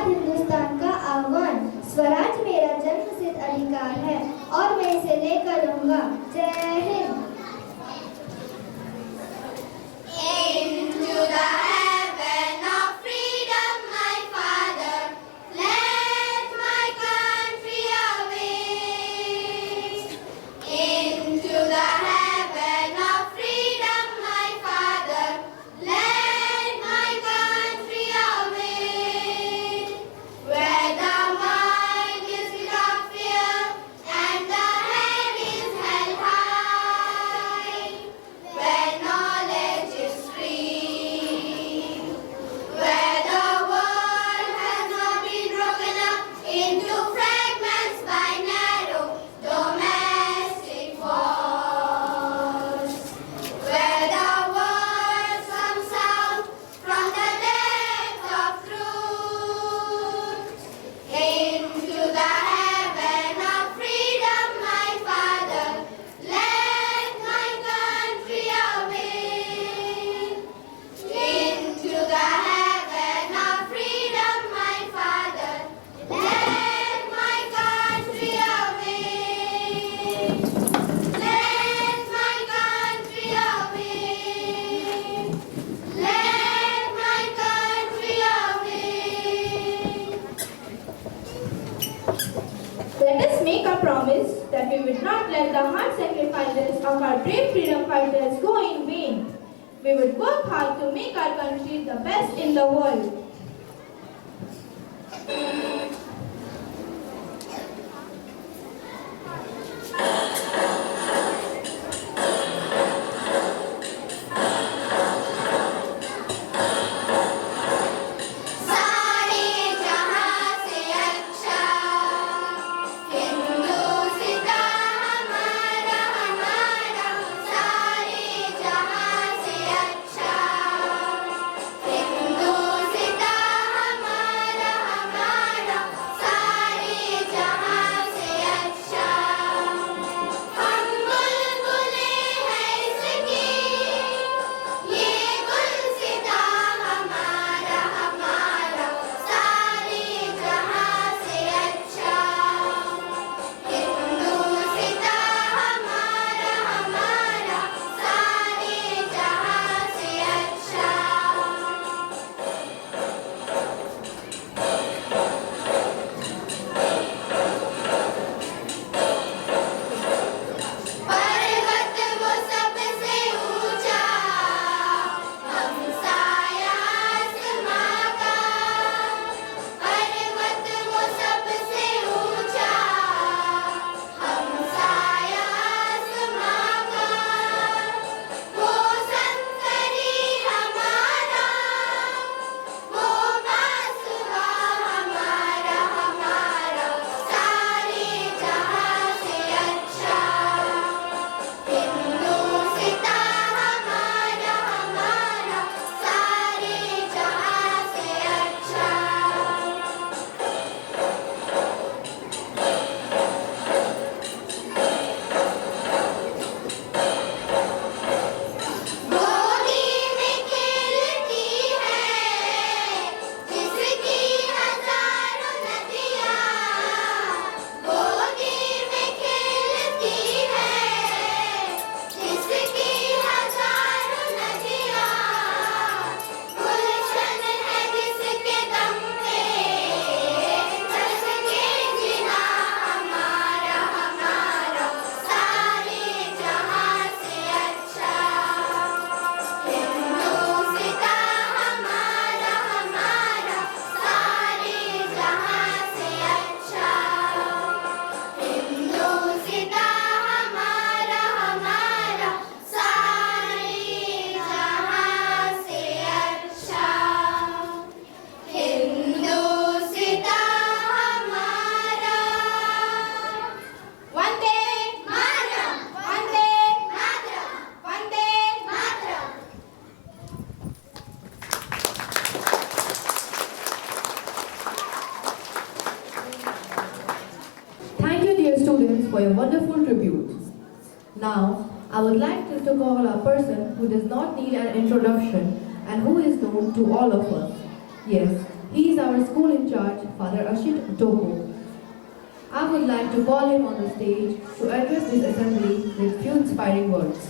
Hindustan का आह्वान। स्वराज मेरा जन्मसिद्ध अधिकार है और मैं इसे लेकर रहूंगा। जय Hind. Into the heaven of freedom, my father, let my country away. Into the heaven of freedom, my father, let my country away. Where the mind is without fear and the head is held high. Where knowledge is free, where the world has not been broken up into fragments by narrow domestic wars, where the words comes out from the depths of truth. Into the heaven of freedom, my father, let my country away. Into the heaven of freedom, my father, let my country away. Let my country away. Let my country away. Let us make a promise that we would not let the hard sacrifices of our brave freedom fighters go in vain. We would work hard to make our country the best in the world. सारे जहां से अच्छा हिंदुस्तान हमारा हमारा। सारे जहां से अच्छा हिंदुस्तान हमारा हमारा। सारे जहां से अच्छा हम बुलबुले हैं इसकी, ये गुलसिता हमारा हमारा। सारे जहां से अच्छा हिंदुस्तान हमारा हमारा। सारे जहां से अच्छा पर्वत वो सबसे ऊंचा, हमसाया आसमां का। पर्वत वो सबसे ऊंचा, हमसाया आसमां का। वो संतरी हमारा, वो बासुआ हमारा हमारा। सारे जहां से अच्छा हिंदुस्तान हमारा हमारा। सारे जहां से अच्छा गोदी में खेलती है जिसकी हजारों नदियाँ। गोदी में खेलती है जिसकी हजारों नदियाँ। गुलशन है जिसके दम पे धड़के जिना हमारा हमारा। सारे जहां से अच्छा हिंदुस्तान हमारा हमारा। सारे जहां से अच्छा हिंदुस्तान हमारा हमारा। सारे जहां से अच्छा हिंदुस्तान हमारा। Vande Mataram, Vande Mataram, Vande Mataram. Thank you, dear students, for your wonderful tribute. Now, I would like to call a person who does not need an introduction and who is known to all of us. Yes, He is our school in charge, Father Ashit Topo. I would like to call him on the stage to address this assembly with few inspiring words.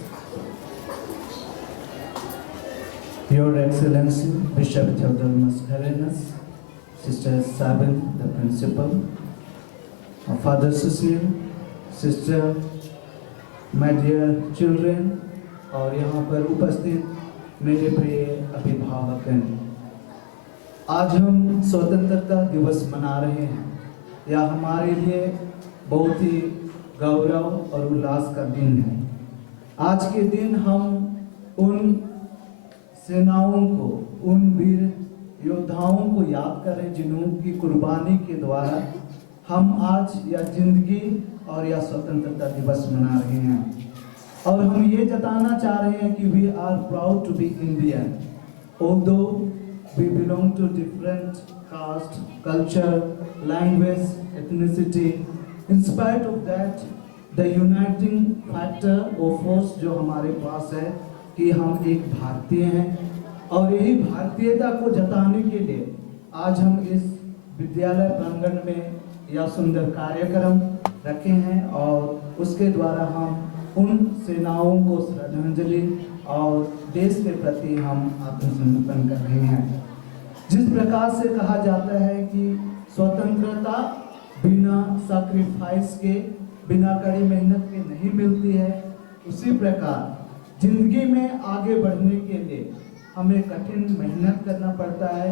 Your Excellency, Bishop Theodore Mascarenhas, Sister Sabin, the Principal, Father Cecile, Sister, my dear children, और यहाँ पर उपस्थित मेरे प्रिय अभिभावकगण, आज हम स्वतंत्रता दिवस मना रहे हैं। यह हमारे लिए बहुत ही गौरव और उल्लास का दिन है। आज के दिन हम उन सेनाओं को, उन वीर योद्धाओं को याद करें जिन्हों की कुर्बानी के द्वारा हम आज यह जिंदगी और यह स्वतंत्रता दिवस मना रहे हैं। और हम ये जताना चाह रहे हैं कि we are proud to be Indian, although we belong to different caste, culture, language, ethnicity. In spite of that the uniting factor और फोर्स जो हमारे पास है कि हम एक भारतीय हैं, और यही भारतीयता को जताने के लिए आज हम इस विद्यालय प्रांगण में यह सुंदर कार्यक्रम रखे हैं और उसके द्वारा हम उन सेनाओं को श्रद्धांजलि और देश के प्रति हम आत्मसमर्पण कर रहे हैं। जिस प्रकार से कहा जाता है कि स्वतंत्रता बिना सैक्रिफाइस के, बिना कड़ी मेहनत के नहीं मिलती है, उसी प्रकार जिंदगी में आगे बढ़ने के लिए हमें कठिन मेहनत करना पड़ता है,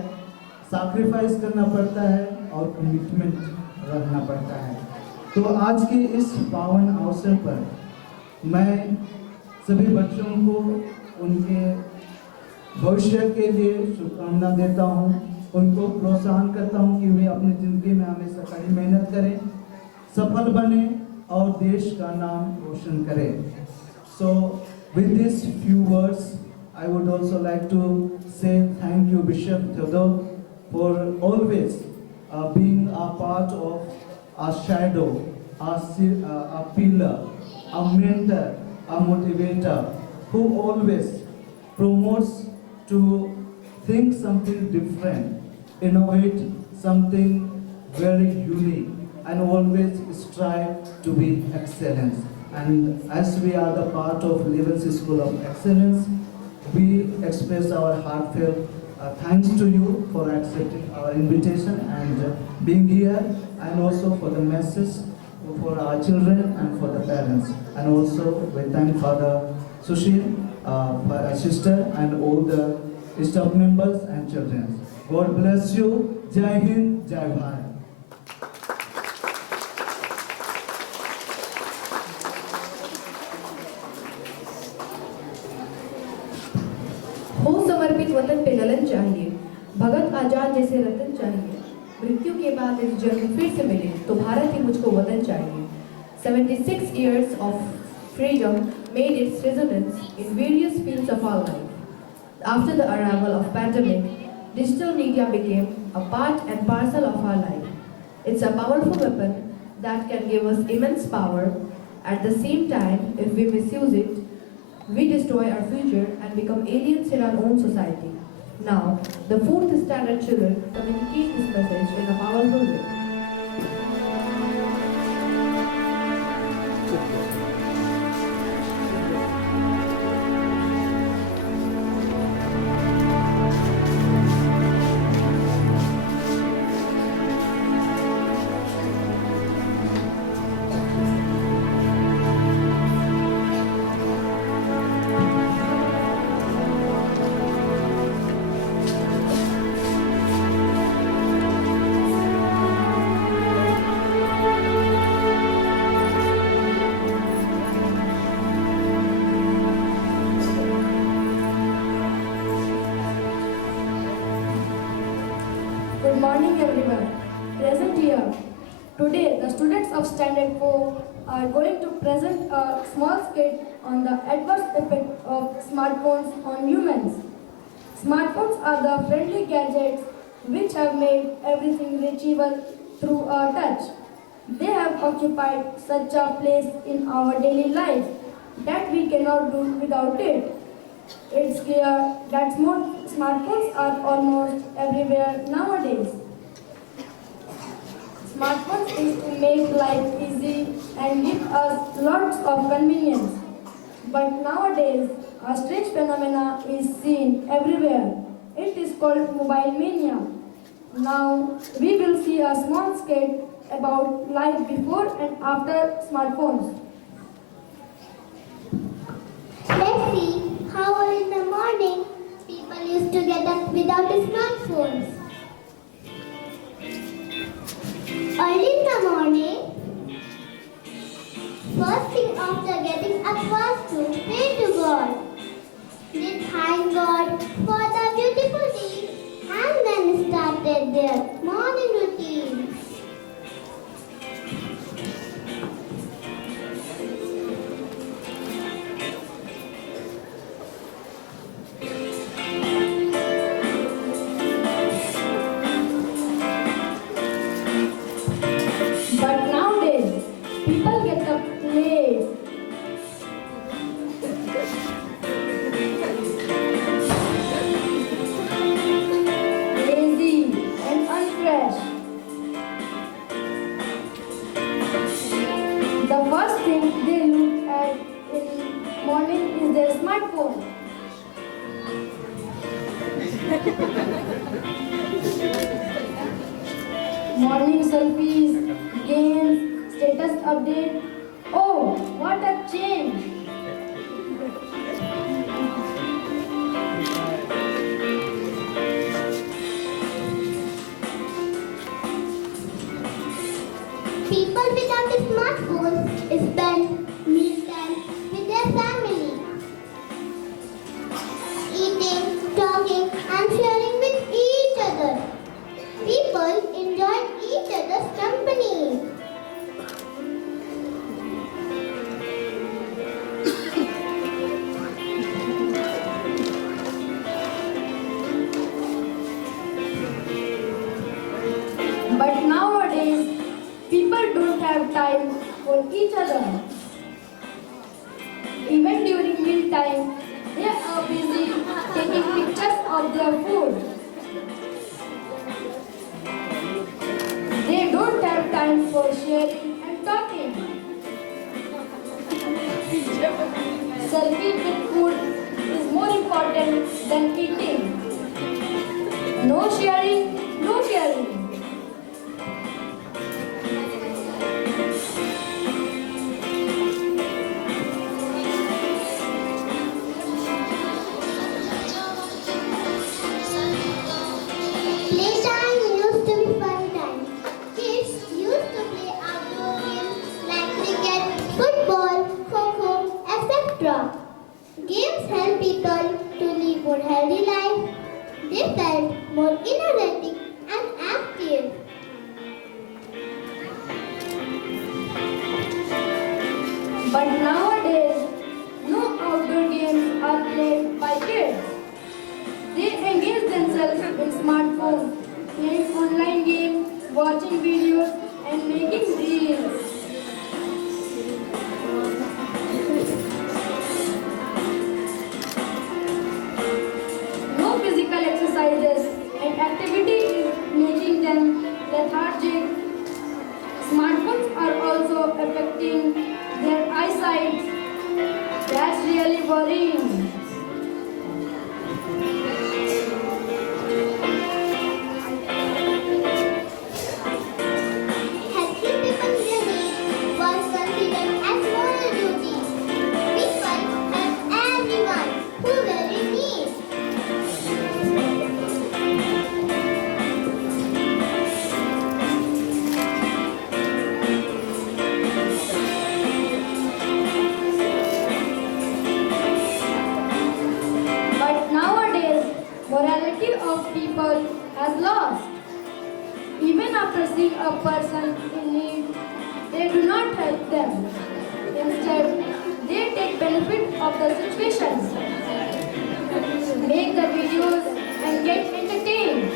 सैक्रिफाइस करना पड़ता है और कमिटमेंट रखना पड़ता है। तो आज के इस पावन अवसर पर मैं सभी बच्चों को उनके भविष्य के लिए शुभकामना देता हूँ, उनको प्रोत्साहन करता हूँ कि वे अपनी ज़िंदगी में हमेशा कड़ी मेहनत करें, सफल बने और देश का नाम रोशन करें। So with these few words, I would also like to say thank you, Bishop Theodore, for always being a part of a shadow, a pillar, a mentor, a motivator, who always promotes to think something different, innovate something very unique, and always strive to be excellence. And as we are the part of Levels School of Excellence, we express our heartfelt thanks to you for accepting our invitation and being here, and also for the message for our children and for the parents. And also we thank Father Sushil, our sister, and all the staff members and children. God bless you. Jai Hind, Jai Bharat. हो समर्पित वतन पे ललन चाहिए, भगत आजाद जैसे रतन चाहिए, मृत्यु के बाद यदि जन्म फिर से मिले तो भारत ही मुझको वतन चाहिए। 76 years of freedom made its resonance in various fields of our life. After the arrival of pandemic, digital media became a part and parcel of our life. It's a powerful weapon that can give us immense power. At the same time, if we misuse it, we destroy our future and become aliens in our own society. Now, the 4th standard children communicate this message in a powerful way. Good morning everyone. Present here. Today the students of Standard 4 are going to present a small skit on the adverse effect of smartphones on humans. Smartphones are the friendly gadgets which have made everything reachable through a touch. They have occupied such a place in our daily lives that we cannot do without it. It's clear that smartphones are almost everywhere nowadays. Smartphones is to make life easy and give us lots of convenience. But nowadays, a strange phenomena is seen everywhere. It is called mobile mania. Now, we will see a small sketch about life before and after smartphones. Let's see how early in the morning people used to get up without smartphones. Early in the morning, first thing after getting up was to pray to God. They thanked God for the beautiful day and then started their morning routine. But nowadays, people get up late. Lazy and unfresh. The first thing they look at in morning is their smartphone. Morning selfies, games, status update. Oh, what a change! People without smartphones spend mealtime with their family, eating, talking, and sharing with each other. People enjoy each other's company. But nowadays, people don't have time for each other. Even during meal time, they are busy taking pictures of their food. They don't have time for sharing and talking. Selfie with food is more important than eating. No sharing, no caring. Playtime used to be fun time. Kids used to play outdoor games like cricket, football, kho-kho, etc. Games help people to live more healthy life. They felt more energetic and active. But nowadays, no outdoor games are played by kids. They engage themselves in smartphones, playing online games, watching videos, and making reels. No physical exercises and activity is making them lethargic. Smartphones are also affecting their eyesight. That's really worrying. Helping people in need was considered as moral duty. People help everyone who were in need. But nowadays, morality of people has lost. Even after seeing a person in need, they do not help them. Instead, they take benefit of the situations, make the videos and get entertained.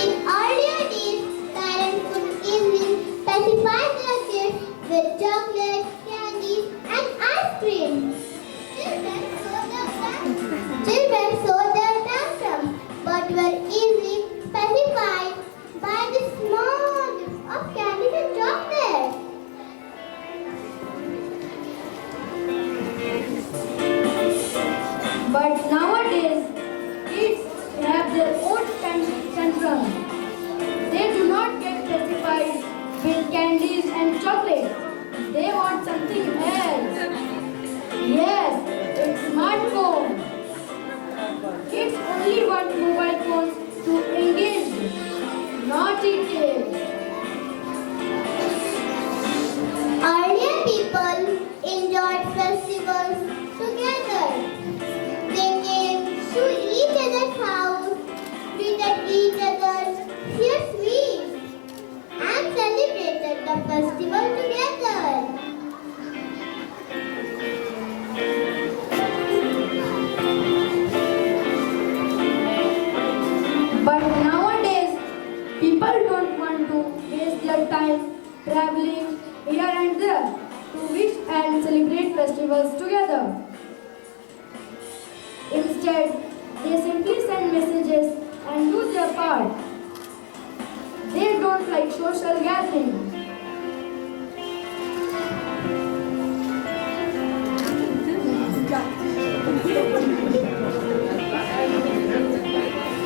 In earlier days, parents could easily Children show their tantrums, but were easily pacified by the small gifts of candies and chocolates. But nowadays, kids have their own tantrums. They do not get satisfied with candies and chocolates. They want something else. Yes, it's smartphone. Kids only want mobile phones to engage, not eat it. Earlier people enjoyed festivals together. They came to each other's house, greeted each other, shared sweets, and celebrated the festival together. But nowadays, people don't want to waste their time traveling here and there to wish and celebrate festivals together. Instead, they simply send messages and do their part. They don't like social gathering.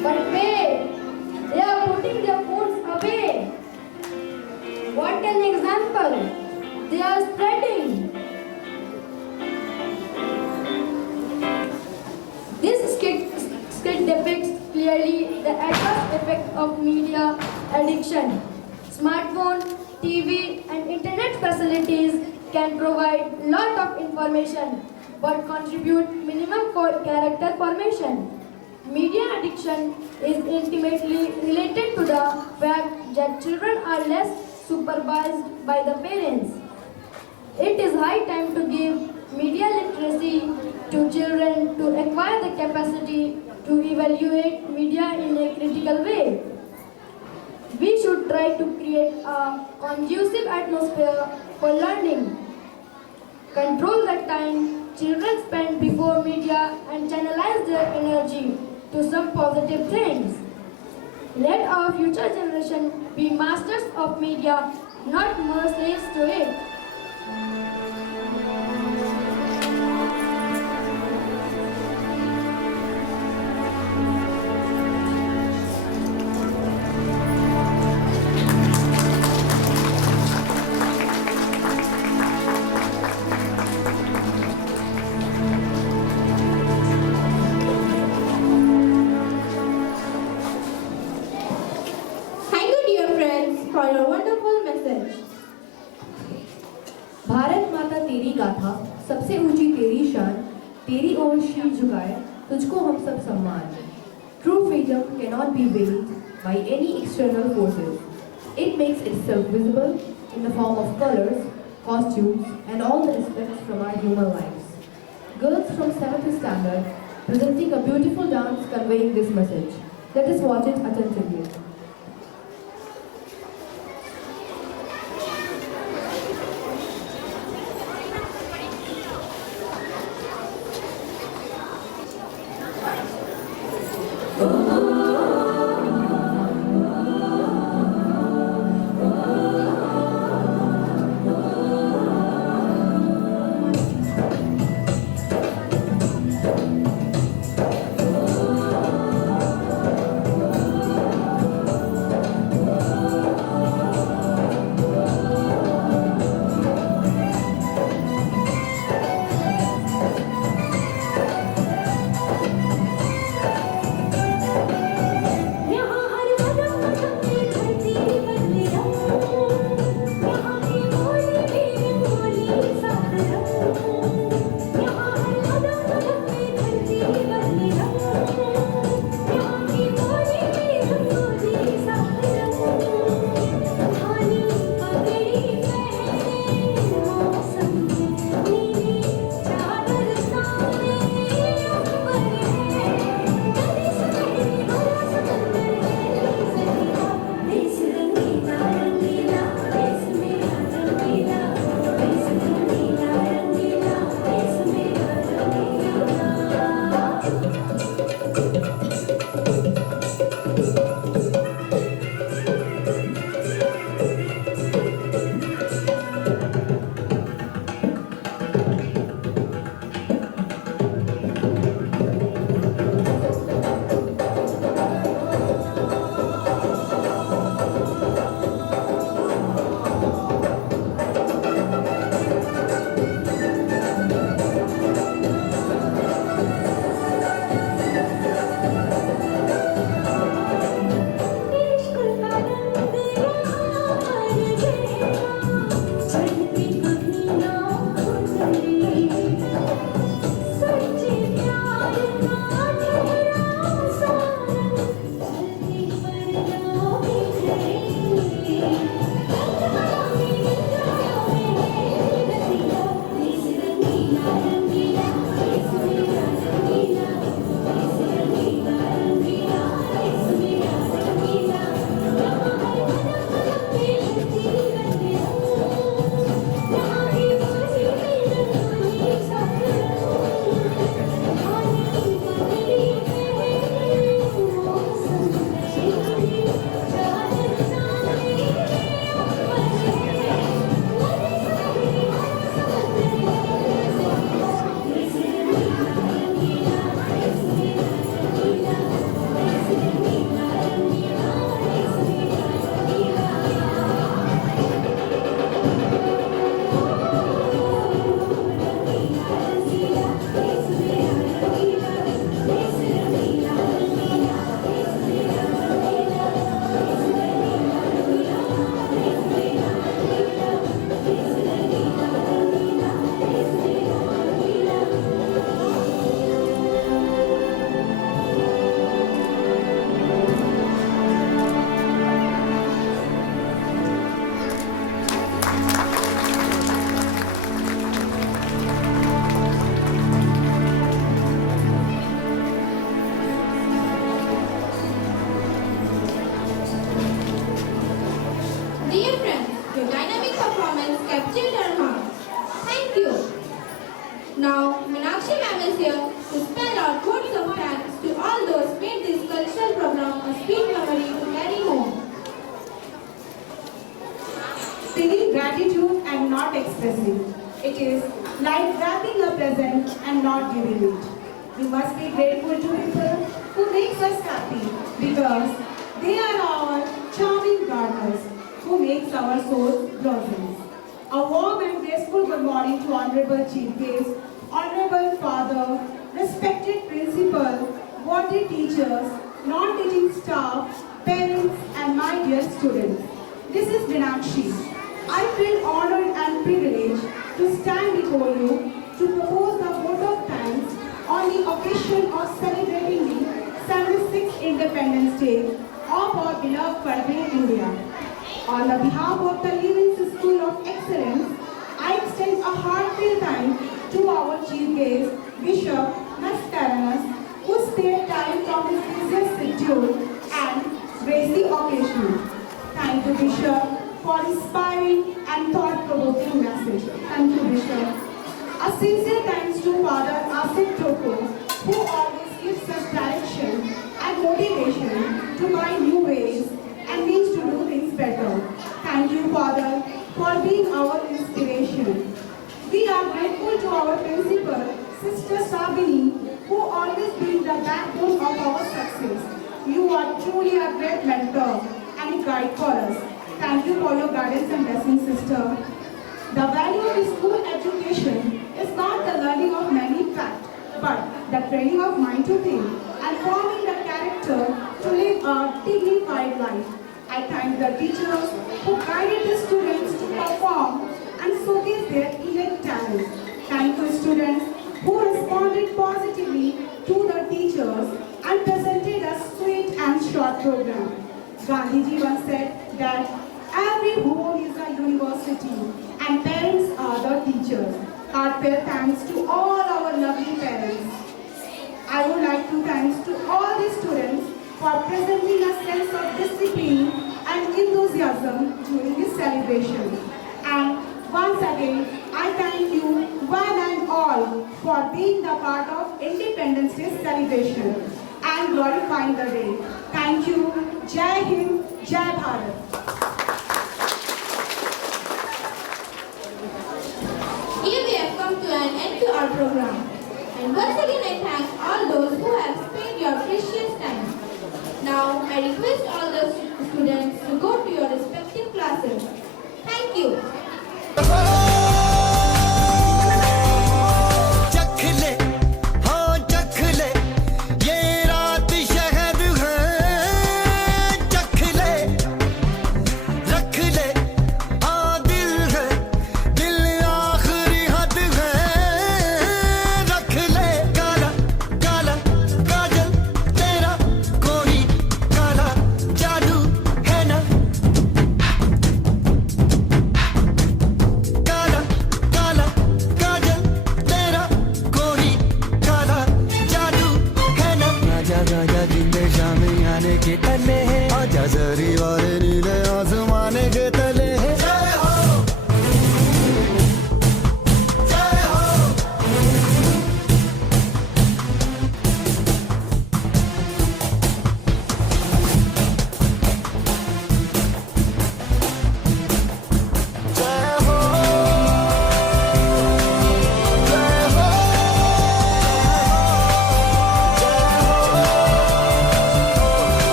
But wait, they are putting their phones away. What an example! They are spreading. This skit depicts clearly the adverse effect of media addiction. Smartphone, TV and internet facilities can provide lot of information but contribute minimum character formation. Media addiction is intimately related to the fact that children are less supervised by the parents. It is high time to give media literacy to children to acquire the capacity to evaluate media in a critical way. We should try to create a conducive atmosphere for learning. Control the time children spend before media and channelize their energy to some positive things. Let our future generation be masters of media, not more slaves to it. Thank you, dear friends, for your wonderful message. Bharat माता तेरी गाथा, सबसे ऊंची तेरी शान, तेरी ओर शीर झुकाए, तुझको हम सब सम्मान. True freedom cannot be veiled by any external forces. It makes itself visible in the form of colors, costumes, and all the aspects from our human lives. Girls from 7th standard presenting a beautiful dance conveying this message. Let us watch it attentively. Now, Meenakshi ma'am is here to spell out words of thanks to all those who made this cultural program a sweet memory to carry home. Feeling gratitude and not expressing. It is like wrapping a present and not giving it. We must be grateful to people who makes us happy because they are our charming gardeners who makes our souls blossom. A warm and graceful good morning to Honorable Chief Guest, Honorable Father, respected Principal, wanted teachers, non-teaching staff, parents and my dear students. This is Meenakshi. I feel honored and privileged to stand before you to propose the vote of thanks on the occasion of celebrating the 76th Independence Day of our beloved country, India. On the behalf of the Levens School of Excellence, I extend a heartfelt thanks to our Chief Guest, Bishop Mascarenhas, who spared time from his busy schedule and graced the occasion. Thank you, Bishop, for inspiring and thought-provoking message. Thank you, Bishop. A sincere thanks to Father Asif Toko, who always gives us direction and motivation to find new ways and means to do things better. Thank you, Father, for being our inspiration. We are grateful to our principal, Sister Sabini, who always been the backbone of our success. You are truly a great mentor and a guide for us. Thank you for your guidance and blessing, sister. The value of the school education is not the learning of many facts, but the training of mind to think and forming the character to live a dignified life. I thank the teachers who guided the students to perform and showcase their innate talent. Thank you, students who responded positively to the teachers and presented a sweet and short program. Gandhiji once said that every home is a university and parents are the teachers. Heartfelt thanks to all our lovely parents. I would like to thank to all the students for presenting a sense of discipline and enthusiasm during this celebration. And once again, I thank you one and all for being the part of Independence Day celebration and glorifying the day. Thank you. Jai Hind, Jai Bharat. Here we have come to an end to our program. And once again I thank all those who have spent your precious time. Now I request all the students to go to your respective classes. Thank you.